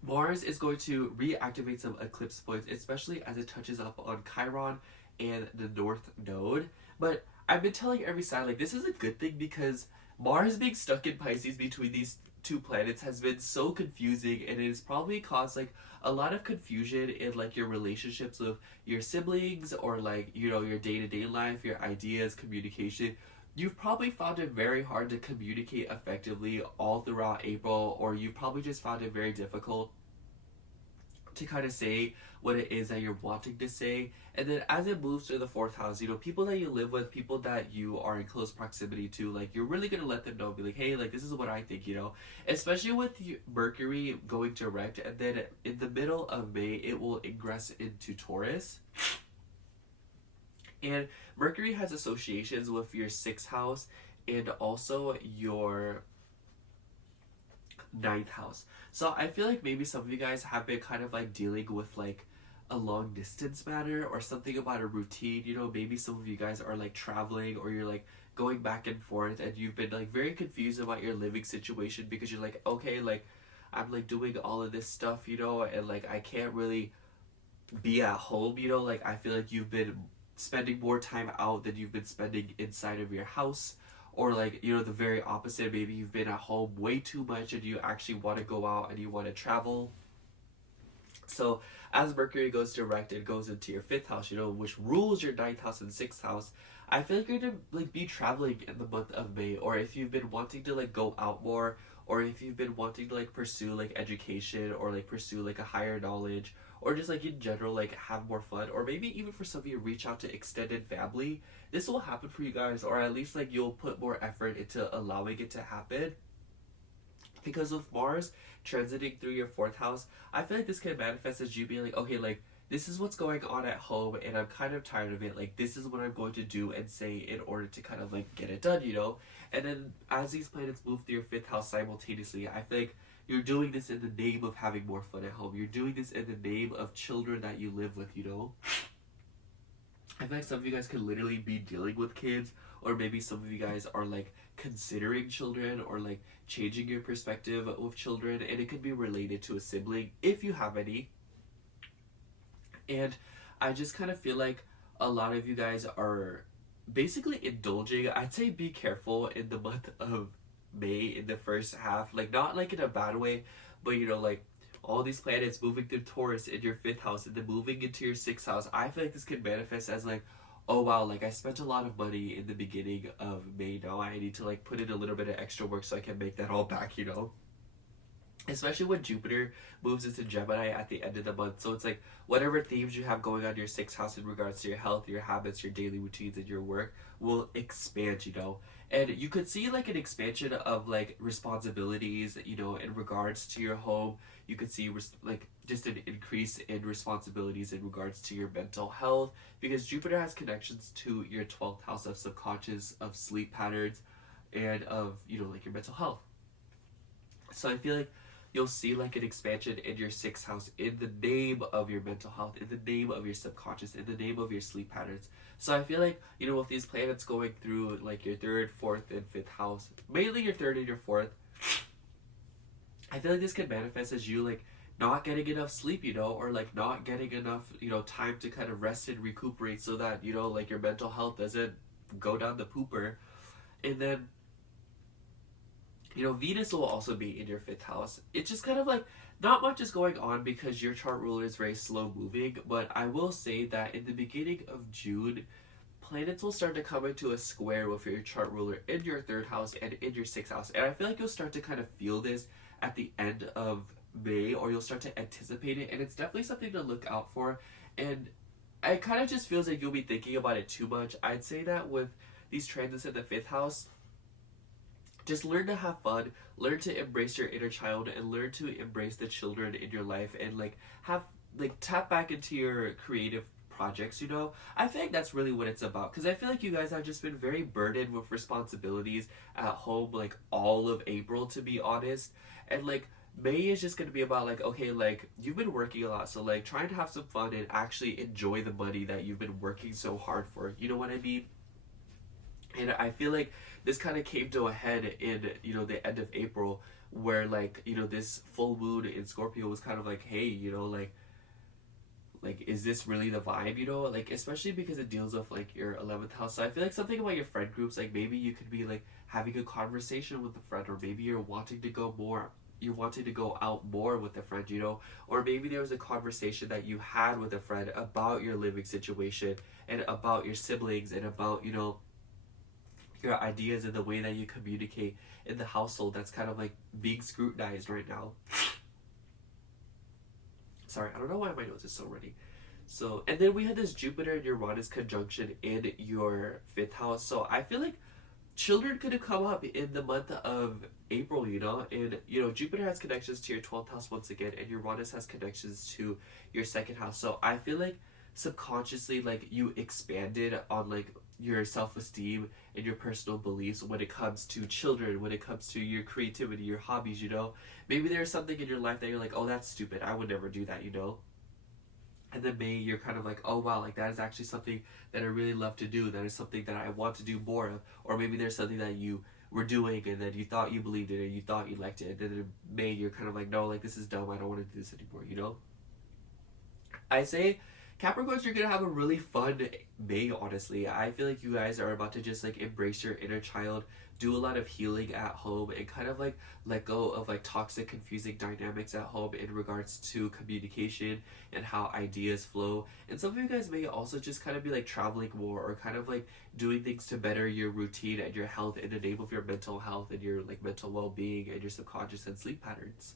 Mars is going to reactivate some eclipse points, especially as it touches up on Chiron and the North Node. But I've been telling every sign, like, this is a good thing because Mars being stuck in Pisces between these two planets has been so confusing, and it has probably caused like a lot of confusion in like your relationships with your siblings, or like, you know, your day-to-day life, your ideas, communication. You've probably found it very hard to communicate effectively all throughout April, or you probably just found it very difficult to kind of say what it is that you're wanting to say. And then as it moves through the 4th house, you know, people that you live with, people that you are in close proximity to, like, you're really going to let them know, be like, hey, like, this is what I think, you know, especially with Mercury going direct. And then in the middle of May, it will ingress into Taurus. And Mercury has associations with your 6th house and also your 9th house. So I feel like maybe some of you guys have been kind of like dealing with like a long distance matter or something about a routine, you know, maybe some of you guys are like traveling, or you're like going back and forth, and you've been like very confused about your living situation because you're like, okay, like I'm like doing all of this stuff, you know, and like I can't really be at home, you know, like I feel like you've been spending more time out than you've been spending inside of your house. Or like, you know, the very opposite, maybe you've been at home way too much and you actually want to go out and you want to travel. So as Mercury goes direct, it goes into your 5th house, you know, which rules your 9th house and 6th house. I feel like you're going to like be traveling in the month of May, or if you've been wanting to like go out more, or if you've been wanting to like pursue like education, or like pursue like a higher knowledge, or just like in general like have more fun, or maybe even for some of you reach out to extended family. This will happen for you guys, or at least like you'll put more effort into allowing it to happen. Because with Mars transiting through your 4th house, I feel like this can manifest as you being like, okay, like this is what's going on at home and I'm kind of tired of it. Like this is what I'm going to do and say in order to kind of like get it done, you know? And then as these planets move through your 5th house simultaneously, I feel like you're doing this in the name of having more fun at home. You're doing this in the name of children that you live with, you know? I feel like some of you guys could literally be dealing with kids, or maybe some of you guys are like considering children, or like changing your perspective with children, and it could be related to a sibling if you have any. And I just kind of feel like a lot of you guys are basically indulging. I'd say be careful in the month of May in the first half, like not like in a bad way, but you know, like all these planets moving through Taurus in your 5th house and then moving into your 6th house. I feel like this could manifest as like, oh wow, like I spent a lot of money in the beginning of May, now I need to like put in a little bit of extra work so I can make that all back, you know? Especially when Jupiter moves into Gemini at the end of the month. So it's like whatever themes you have going on in your 6th house in regards to your health, your habits, your daily routines, and your work will expand, you know? And you could see like an expansion of like responsibilities, you know, in regards to your home. You could see like just an increase in responsibilities in regards to your mental health, because Jupiter has connections to your 12th house of subconscious, of sleep patterns, and of, you know, like your mental health. So I feel like you'll see like an expansion in your 6th house in the name of your mental health, in the name of your subconscious, in the name of your sleep patterns. So I feel like, you know, with these planets going through like your 3rd, 4th, and 5th house, mainly your 3rd and your 4th, I feel like this can manifest as you like not getting enough sleep, or like not getting enough, time to kind of rest and recuperate so that, like your mental health doesn't go down the pooper. And then, Venus will also be in your fifth house. It's just kind of like not much is going on because your chart ruler is very slow moving, but I will say that in the beginning of June, planets will start to come into a square with your chart ruler in your third house and in your sixth house. And I feel like you'll start to kind of feel this at the end of May, or you'll start to anticipate it, and it's definitely something to look out for. And it kind of just feels like you'll be thinking about it too much. I'd say that with these transits in the fifth house, just learn to have fun, learn to embrace your inner child, and learn to embrace the children in your life, and tap back into your creative projects. I feel like that's really what it's about, because I feel like you guys have just been very burdened with responsibilities at home, like all of April, to be honest. And like May is just going to be about like, okay, like you've been working a lot, so like trying to have some fun and actually enjoy the money that you've been working so hard for, you know what I mean? And I feel like this kind of came to a head in, the end of April, where like, this full moon in Scorpio was kind of like, hey, like is this really the vibe, like especially because it deals with like your 11th house. So I feel like something about your friend groups, like maybe you could be like having a conversation with a friend, or maybe you're wanting to go out more with a friend, or maybe there was a conversation that you had with a friend about your living situation and about your siblings and about, your ideas and the way that you communicate in the household that's kind of like being scrutinized right now. Sorry, I don't know why my nose is so runny. So, and then we had this Jupiter and Uranus conjunction in your fifth house. So I feel like children could have come up in the month of April, and Jupiter has connections to your 12th house once again, and Uranus has connections to your second house. So I feel like subconsciously, like you expanded on like your self-esteem and your personal beliefs when it comes to children, when it comes to your creativity, your hobbies. Maybe there's something in your life that you're like, oh, that's stupid, I would never do that. And then May, you're kind of like, oh wow, like that is actually something that I really love to do, that is something that I want to do more of. Or maybe there's something that you were doing and then you thought you believed in it, and you thought you liked it, and then in May you're kind of like, no, like this is dumb, I don't want to do this anymore. I say Capricorns, you're gonna have a really fun May, honestly. I feel like you guys are about to just like embrace your inner child, do a lot of healing at home, and kind of like let go of like toxic, confusing dynamics at home in regards to communication and how ideas flow. And some of you guys may also just kind of be like traveling more, or kind of like doing things to better your routine and your health in the name of your mental health and your like mental well-being and your subconscious and sleep patterns.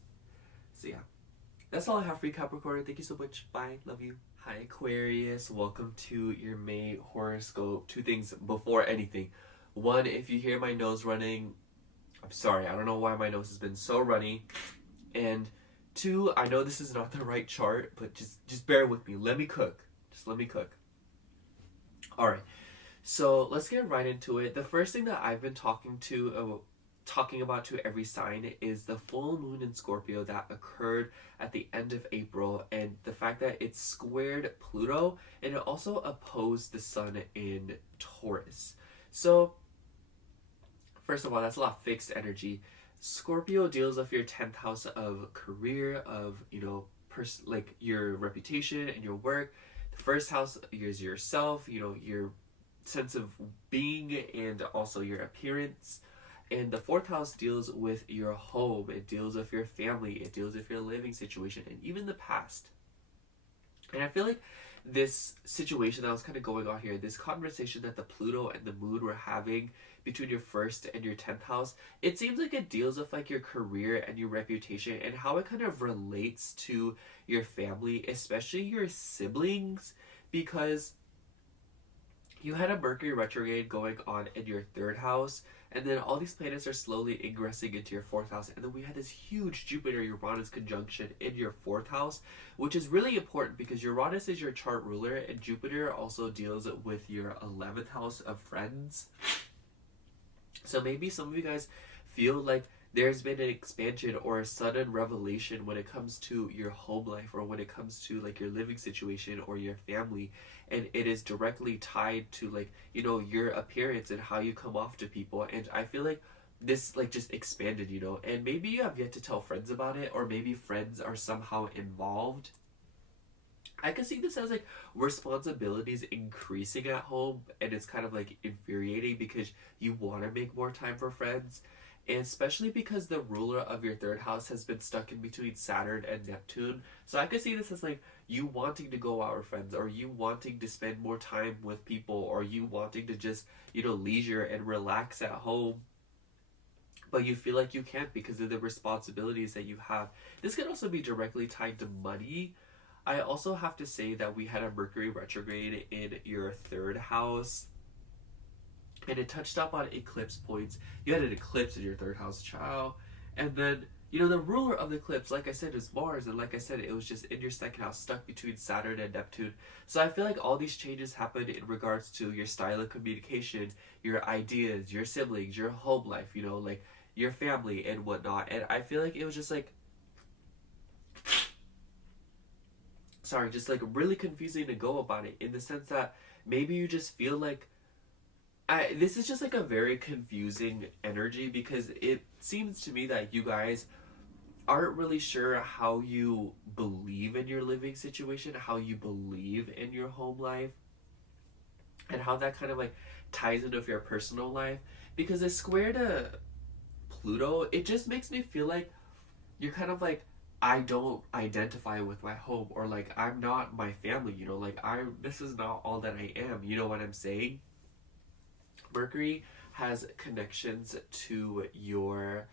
So yeah. That's all I have for you, Capricorn. Thank you so much. Bye. Love you. Hi, Aquarius. Welcome to your May horoscope. Two things before anything. One, if you hear my nose running, I'm sorry. I don't know why my nose has been so runny. And two, I know this is not the right chart, but just bear with me. Let me cook. Just let me cook. All right. So let's get right into it. The first thing that I've been talking about to every sign is the full moon in Scorpio that occurred at the end of April, and the fact that it squared Pluto, and it also opposed the sun in Taurus. So first of all, that's a lot of fixed energy. Scorpio deals with your 10th house of career, of like your reputation and your work. The first house is yourself, your sense of being, and also your appearance. And the fourth house deals with your home, it deals with your family, it deals with your living situation, and even the past. And I feel like this situation that was kind of going on here, this conversation that the Pluto and the moon were having between your first and your 10th house, it seems like it deals with like your career and your reputation and how it kind of relates to your family, especially your siblings, because you had a Mercury retrograde going on in your third house, and then all these planets are slowly ingressing into your fourth house, and then we had this huge Jupiter-Uranus conjunction in your fourth house, which is really important because Uranus is your chart ruler, and Jupiter also deals with your 11th house of friends. So maybe some of you guys feel like there's been an expansion or a sudden revelation when it comes to your home life, or when it comes to like your living situation or your family, and it is directly tied to like your appearance and how you come off to people. And I feel like this like just expanded, you know, and maybe you have yet to tell friends about it, or maybe friends are somehow involved. I can see this as like responsibilities increasing at home, and it's kind of like infuriating because you want to make more time for friends, and especially because the ruler of your third house has been stuck in between Saturn and Neptune. So I could see this as like you wanting to go out with friends, or you wanting to spend more time with people, or you wanting to just, you know, leisure and relax at home, but you feel like you can't because of the responsibilities that you have. This could also be directly tied to money. I also have to say that we had a Mercury retrograde in your third house, and it touched up on eclipse points. You had an eclipse in your third house, child. And then, you know, the ruler of the eclipse, like I said, is Mars. And like I said, it was just in your second house, stuck between Saturn and Neptune. So I feel like all these changes happened in regards to your style of communication, your ideas, your siblings, your home life, you know, like your family and whatnot. And I feel like it was just like, sorry, just like really confusing to go about it, in the sense that maybe you just feel like this is just like a very confusing energy, because it seems to me that you guys aren't really sure how you believe in your living situation, how you believe in your home life, and how that kind of like ties into your personal life. Because it's square to Pluto, it just makes me feel like you're kind of like, I don't identify with my home, or like I'm not my family, you know, like this is not all that I am, you know what I'm saying? Mercury has connections to your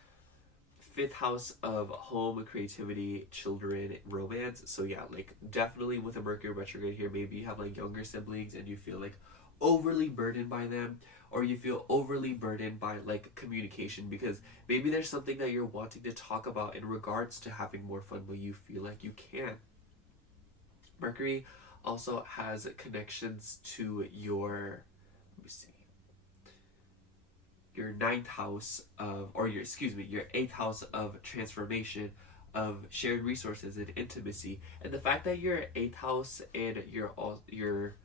fifth house of home, creativity, children, romance. So yeah, like definitely with a Mercury retrograde here, maybe you have like younger siblings and you feel like overly burdened by them, or you feel overly burdened by like communication, because maybe there's something that you're wanting to talk about in regards to having more fun, but you feel like you can't. Mercury also has connections to your, let me see, your ninth house of, or your, excuse me, your eighth house of transformation, of shared resources and intimacy. And the fact that your eighth house and your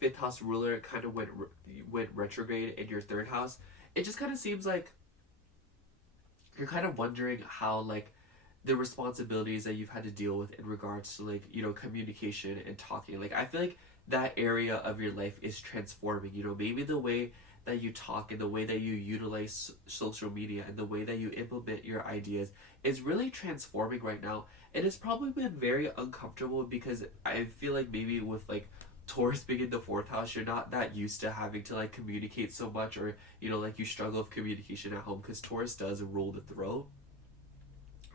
fifth house ruler kind of went retrograde in your third house, it just kind of seems like you're kind of wondering how like the responsibilities that you've had to deal with in regards to like, you know, communication and talking. Like I feel like that area of your life is transforming, you know, maybe the way that you talk and the way that you utilize social media and the way that you implement your ideas is really transforming right now. And it's probably been very uncomfortable, because I feel like maybe with like Taurus being in the fourth house, you're not that used to having to like communicate so much, or you know, like you struggle with communication at home, because Taurus does rule the throne.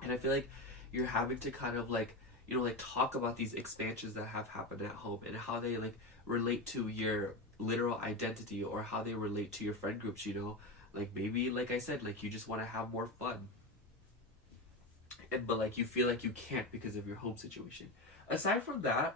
And I feel like you're having to kind of like, you know, like talk about these expansions that have happened at home and how they like relate to your literal identity, or how they relate to your friend groups, you know, like maybe like I said, like you just want to have more fun, and but like you feel like you can't because of your home situation. Aside from that,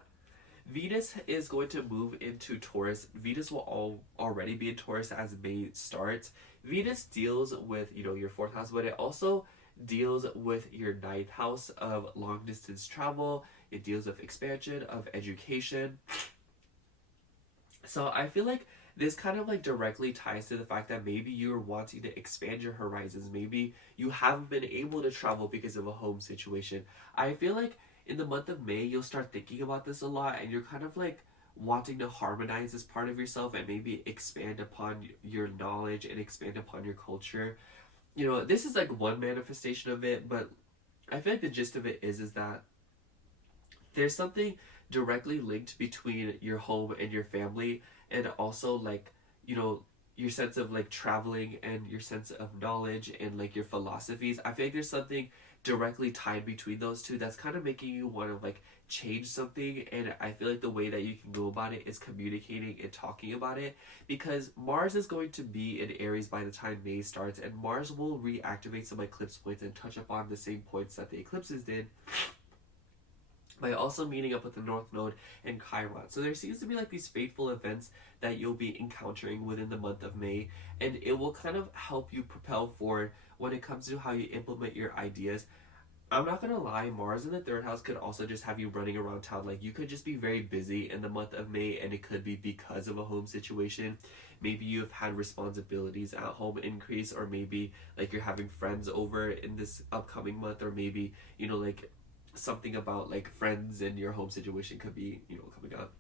Venus is going to move into Taurus. Venus will already be in Taurus as May starts. Venus deals with, you know, your fourth house, but it also deals with your ninth house of long distance travel. It deals with expansion of education. So I feel like this kind of like directly ties to the fact that maybe you're wanting to expand your horizons. Maybe you haven't been able to travel because of a home situation. I feel like in the month of May, you'll start thinking about this a lot, and you're kind of like wanting to harmonize this part of yourself and maybe expand upon your knowledge and expand upon your culture. You know, this is like one manifestation of it, but I feel like the gist of it is that there's something directly linked between your home and your family, and also like, you know, your sense of like traveling and your sense of knowledge and like your philosophies. I feel like there's something directly tied between those two that's kind of making you want to like change something. And I feel like the way that you can go about it is communicating and talking about it, because Mars is going to be in Aries by the time May starts, and Mars will reactivate some eclipse points and touch upon the same points that the eclipses did, by also meeting up with the North Node and Chiron. So there seems to be like these fateful events that you'll be encountering within the month of May, and it will kind of help you propel forward when it comes to how you implement your ideas. I'm not gonna lie, Mars in the third house could also just have you running around town. Like, you could just be very busy in the month of May, and it could be because of a home situation. Maybe you've had responsibilities at home increase, or maybe like you're having friends over in this upcoming month, or maybe, you know, like something about like friends and your home situation could be, you know, coming up.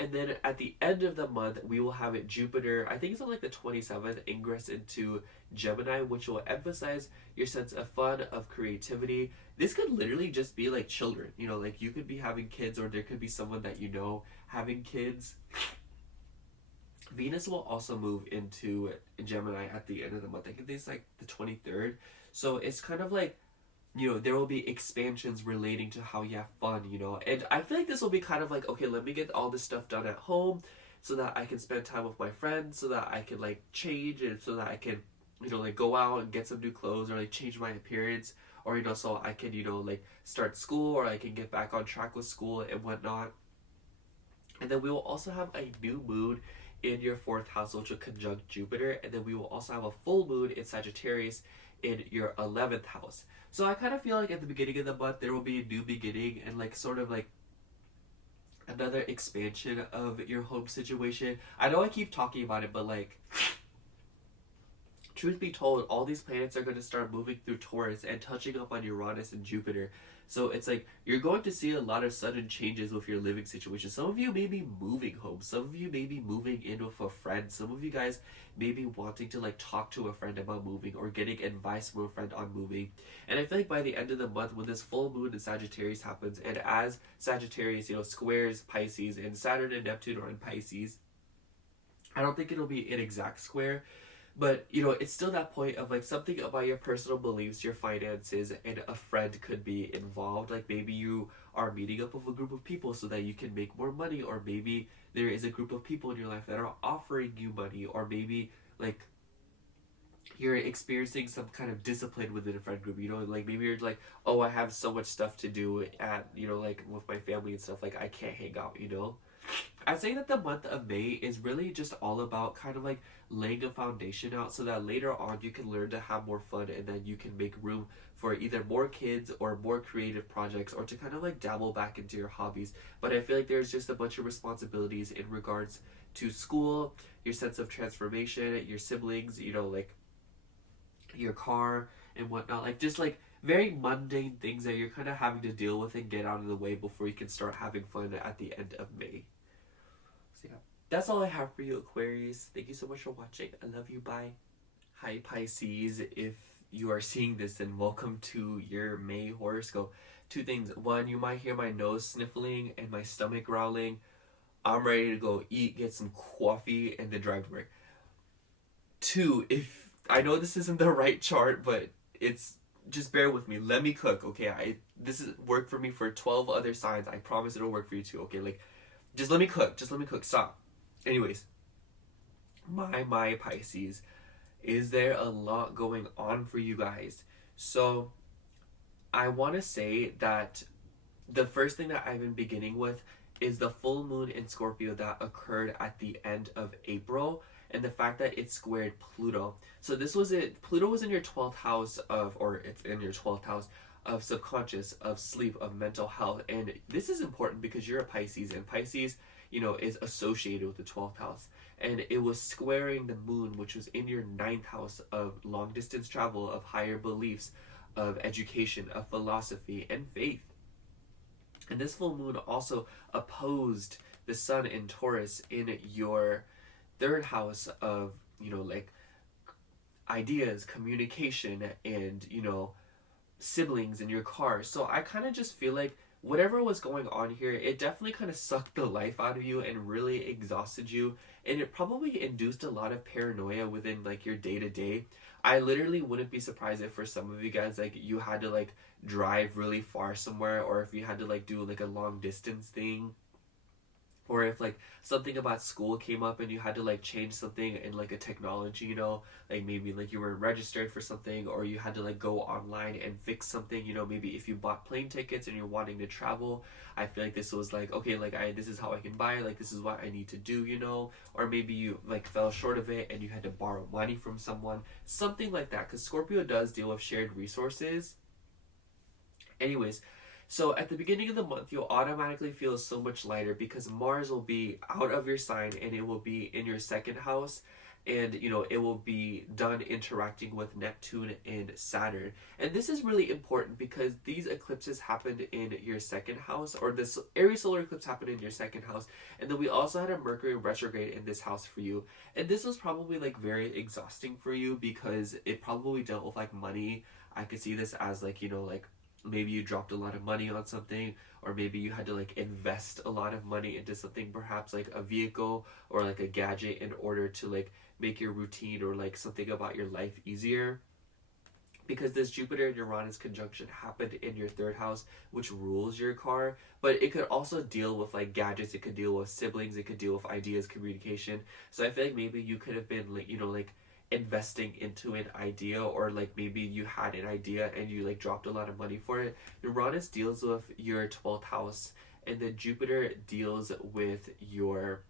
And then at the end of the month, we will have it Jupiter, I think it's on like the 27th, ingress into Gemini, which will emphasize your sense of fun, of creativity. This could literally just be like children, you know, like you could be having kids, or there could be someone that you know having kids. Venus will also move into Gemini at the end of the month. I think it's like the 23rd. So it's kind of like, you know, there will be expansions relating to how you have fun, you know. And I feel like this will be kind of like, okay, let me get all this stuff done at home so that I can spend time with my friends, so that I can like change, and so that I can, you know, like go out and get some new clothes, or like change my appearance, or, you know, so I can, you know, like start school, or I can get back on track with school and whatnot. And then we will also have a new moon in your fourth house, which will conjunct Jupiter. And then we will also have a full moon in Sagittarius in your 11th house. So I kind of feel like at the beginning of the month, there will be a new beginning, and like sort of like another expansion of your home situation. I know I keep talking about it, but like, truth be told, all these planets are going to start moving through Taurus and touching up on Uranus and Jupiter. So it's like you're going to see a lot of sudden changes with your living situation. Some of you may be moving home. Some of you may be moving in with a friend. Some of you guys may be wanting to like talk to a friend about moving, or getting advice from a friend on moving. And I feel like by the end of the month, when this full moon in Sagittarius happens, and as Sagittarius, you know, squares Pisces, and Saturn and Neptune are in Pisces, I don't think it'll be an exact square, but, you know, it's still that point of like something about your personal beliefs, your finances, and a friend could be involved. Like maybe you are meeting up with a group of people so that you can make more money, or maybe there is a group of people in your life that are offering you money, or maybe like you're experiencing some kind of discipline within a friend group, you know, like maybe you're like, oh, I have so much stuff to do at, you know, like with my family and stuff, like I can't hang out, you know. I'd say that the month of May is really just all about kind of like laying a foundation out, so that later on you can learn to have more fun, and then you can make room for either more kids or more creative projects, or to kind of like dabble back into your hobbies. But I feel like there's just a bunch of responsibilities in regards to school, your sense of transformation, your siblings, you know, like your car and whatnot, like just like very mundane things that you're kind of having to deal with and get out of the way before you can start having fun at the end of May. So yeah, that's all I have for you, Aquarius. Thank you so much for watching. I love you. Bye. Hi, Pisces. If you are seeing this, then welcome to your May horoscope. Two things. One, you might hear my nose sniffling and my stomach growling. I'm ready to go eat, get some coffee, and then drive to work. Two, if I know this isn't the right chart, but it's just bear with me. Let me cook, okay? This has worked for me for 12 other signs. I promise it'll work for you too, okay? Like, just let me cook. Just let me cook. Stop. Anyways, my Pisces, is there a lot going on for you guys? So, I want to say that the first thing that I've been beginning with is the full moon in Scorpio that occurred at the end of April, and the fact that it squared Pluto. So this was it. Pluto was in your 12th house of, or it's in your 12th house of subconscious, of sleep, of mental health. And this is important because you're a Pisces, and Pisces, you know, is associated with the 12th house. And it was squaring the moon, which was in your 9th house of long distance travel, of higher beliefs, of education, of philosophy, and faith. And this full moon also opposed the sun in Taurus in your 3rd house of, you know, like ideas, communication, and, you know, siblings in your car. So I kind of just feel like whatever was going on here, it definitely kind of sucked the life out of you and really exhausted you, and it probably induced a lot of paranoia within like your day-to-day. I literally wouldn't be surprised if for some of you guys, like, you had to like drive really far somewhere, or if you had to like do like a long distance thing Or if like something about school came up and you had to like change something in like a technology, you know, like maybe like you were registered for something, or you had to like go online and fix something, you know, maybe if you bought plane tickets and you're wanting to travel, I feel like this was like, okay, like this is how I can buy it, like this is what I need to do, you know. Or maybe you like fell short of it and you had to borrow money from someone, something like that, because Scorpio does deal with shared resources. Anyways, so at the beginning of the month, you'll automatically feel so much lighter because Mars will be out of your sign and it will be in your second house. And, you know, it will be done interacting with Neptune and Saturn. And this is really important because these eclipses happened in your second house, or this Aries solar eclipse happened in your second house. And then we also had a Mercury retrograde in this house for you. And this was probably like very exhausting for you because it probably dealt with like money. I could see this as like, you know, like maybe you dropped a lot of money on something, or maybe you had to like invest a lot of money into something, perhaps like a vehicle or like a gadget, in order to like make your routine or like something about your life easier. Because this Jupiter and Uranus conjunction happened in your third house, which rules your car, but it could also deal with like gadgets, it could deal with siblings, it could deal with ideas, communication. So I feel like maybe you could have been like, you know, like investing into an idea, or like maybe you had an idea and you like dropped a lot of money for it. Uranus deals with your 12th house, and then Jupiter deals with your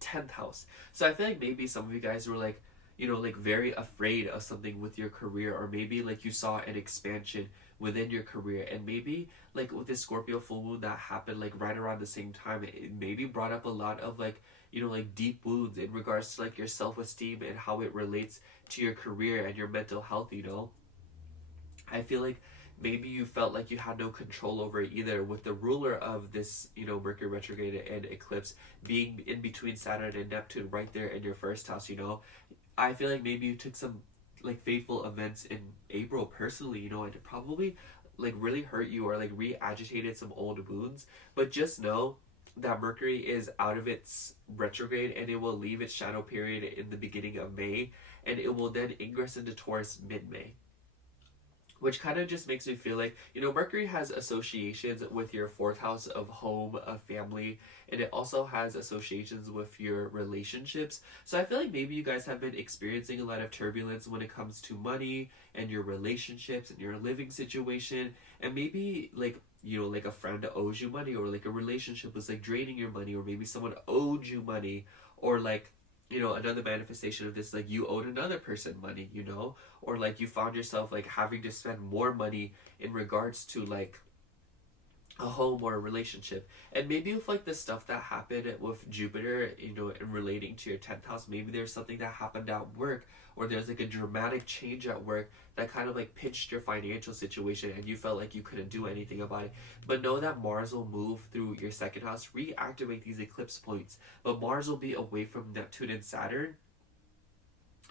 10th house. So I feel like maybe some of you guys were like, you know, like very afraid of something with your career, or maybe like you saw an expansion within your career, and maybe like with this Scorpio full moon that happened like right around the same time, it maybe brought up a lot of like, you know, like deep wounds in regards to like your self-esteem and how it relates to your career and your mental health, you know. I feel like maybe you felt like you had no control over it either, with the ruler of this, you know, Mercury retrograde and eclipse being in between Saturn and Neptune right there in your first house, you know. I feel like maybe you took some like fateful events in April personally, you know, and it probably like really hurt you or like re-agitated some old wounds. But just know that Mercury is out of its retrograde and it will leave its shadow period in the beginning of May, and it will then ingress into Taurus mid-May, which kind of just makes me feel like, you know, Mercury has associations with your fourth house of home, of family, and it also has associations with your relationships. So I feel like maybe you guys have been experiencing a lot of turbulence when it comes to money and your relationships and your living situation, and maybe like, you know, like a friend owes you money, or like a relationship was like draining your money, or maybe someone owed you money, or like, you know, another manifestation of this, like you owed another person money, you know, or like you found yourself like having to spend more money in regards to like a home or a relationship. And maybe with like the stuff that happened with Jupiter, you know, and relating to your 10th house, maybe there's something that happened at work, or there's like a dramatic change at work that kind of like pinched your financial situation and you felt like you couldn't do anything about it. But know that Mars will move through your second house, reactivate these eclipse points, but Mars will be away from Neptune and Saturn.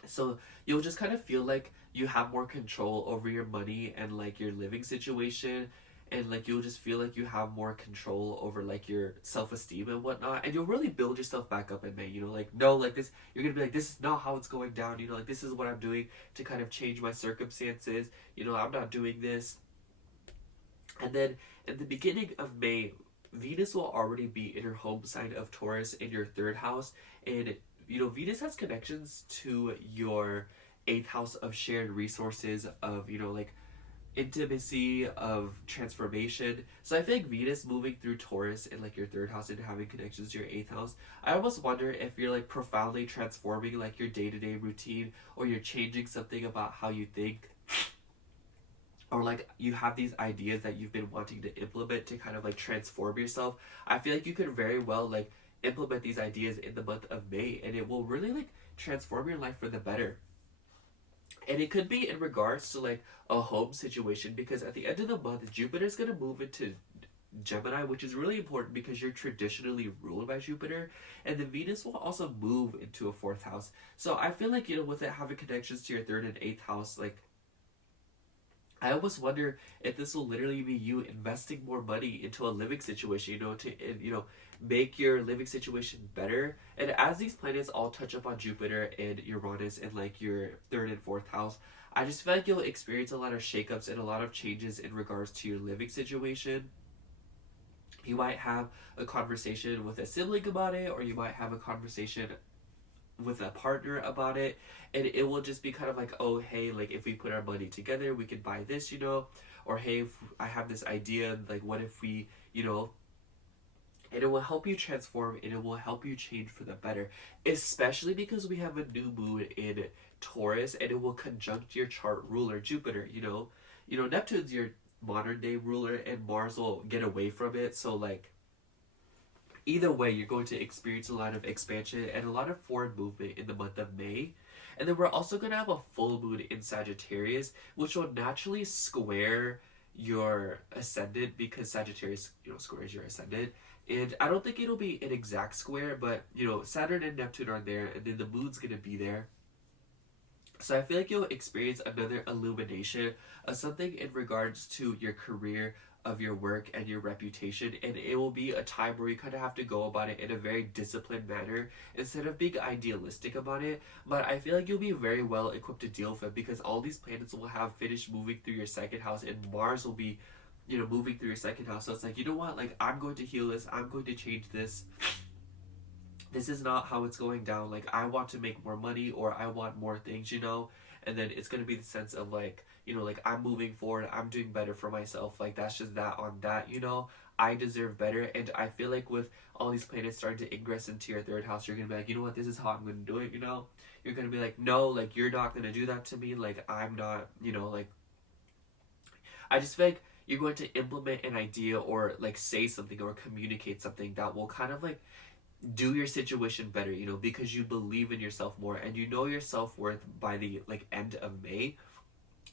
So you'll just kind of feel like you have more control over your money and like your living situation, and like you'll just feel like you have more control over like your self-esteem and whatnot, and you'll really build yourself back up in May, you know, like no, like this, you're gonna be like, this is not how it's going down, you know, like this is what I'm doing to kind of change my circumstances, you know, I'm not doing this. And then in the beginning of May, Venus will already be in her home sign of Taurus in your third house, and you know, Venus has connections to your eighth house of shared resources, of, you know, like intimacy, of transformation. So I feel like Venus moving through Taurus in like your third house and having connections to your eighth house, I almost wonder if you're like profoundly transforming like your day-to-day routine, or you're changing something about how you think, or like you have these ideas that you've been wanting to implement to kind of like transform yourself. I feel like you could very well like implement these ideas in the month of May, and it will really like transform your life for the better. And it could be in regards to like a home situation, because at the end of the month, Jupiter's going to move into Gemini, which is really important because you're traditionally ruled by Jupiter, and then Venus will also move into a fourth house. So I feel like, you know, with it having connections to your third and eighth house, like I almost wonder if this will literally be you investing more money into a living situation, you know, to, you know, make your living situation better. And as these planets all touch up on Jupiter and Uranus in like your third and fourth house, I just feel like you'll experience a lot of shakeups and a lot of changes in regards to your living situation. You might have a conversation with a sibling about it, or you might have a conversation with a partner about it, and it will just be kind of like, oh hey, like if we put our money together we could buy this, you know, or hey, if I have this idea, like what if we, you know, and it will help you transform and it will help you change for the better, especially because we have a new moon in Taurus and it will conjunct your chart ruler Jupiter, you know. You know, Neptune's your modern day ruler and Mars will get away from it, so like either way you're going to experience a lot of expansion and a lot of forward movement in the month of May. And then we're also going to have a full moon in Sagittarius, which will naturally square your ascendant because Sagittarius, you know, squares your ascendant. And I don't think it'll be an exact square, but you know, Saturn and Neptune are there, and then the moon's gonna be there. So I feel like you'll experience another illumination of something in regards to your career, of your work, and your reputation. And it will be a time where you kind of have to go about it in a very disciplined manner instead of being idealistic about it. But I feel like you'll be very well equipped to deal with it because all these planets will have finished moving through your second house, and Mars will be, you know, moving through your second house. So it's like, you know what, like I'm going to heal this, I'm going to change this. This is not how it's going down. Like I want to make more money, or I want more things, you know. And then it's going to be the sense of like, you know, like I'm moving forward, I'm doing better for myself. Like that's just that on that, you know. I deserve better. And I feel like with all these planets starting to ingress into your third house, you're going to be like, you know what, this is how I'm going to do it, you know. You're going to be like, no, like you're not going to do that to me. Like I'm not, you know, like I just feel like you're going to implement an idea or like say something or communicate something that will kind of like do your situation better, you know, because you believe in yourself more and you know your self-worth by the like end of May.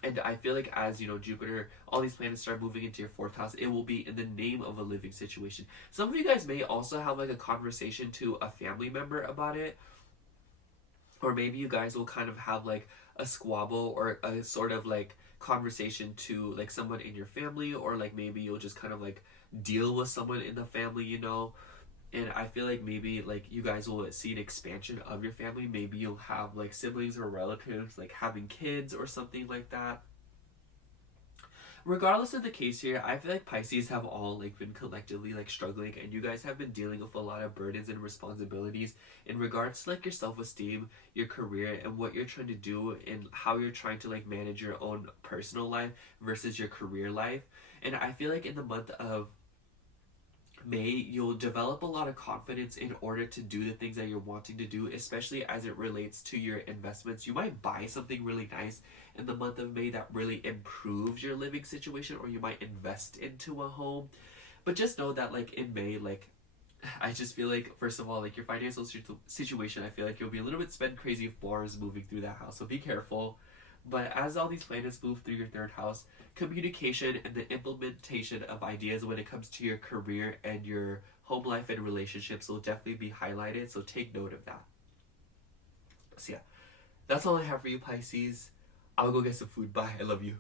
And I feel like as, you know, Jupiter, all these planets start moving into your fourth house, it will be in the name of a living situation. Some of you guys may also have like a conversation to a family member about it, or maybe you guys will kind of have like a squabble or a sort of like conversation to like someone in your family, or like maybe you'll just kind of like deal with someone in the family, you know. And I feel like maybe like you guys will see an expansion of your family. Maybe you'll have like siblings or relatives like having kids or something like that. Regardless of the case here, I feel like Pisces have all like been collectively like struggling, and you guys have been dealing with a lot of burdens and responsibilities in regards to like your self-esteem, your career, and what you're trying to do and how you're trying to like manage your own personal life versus your career life. And I feel like in the month of May, you'll develop a lot of confidence in order to do the things that you're wanting to do, especially as it relates to your investments. You might buy something really nice in the month of May that really improves your living situation, or you might invest into a home. But just know that like in May, like I just feel like first of all, like your financial situation, I feel like you'll be a little bit spend crazy if Mars moving through that house, so be careful. But as all these planets move through your third house, communication and the implementation of ideas when it comes to your career and your home life and relationships will definitely be highlighted, so take note of that. So yeah, that's all I have for you, Pisces. I'll go get some food. Bye. I love you.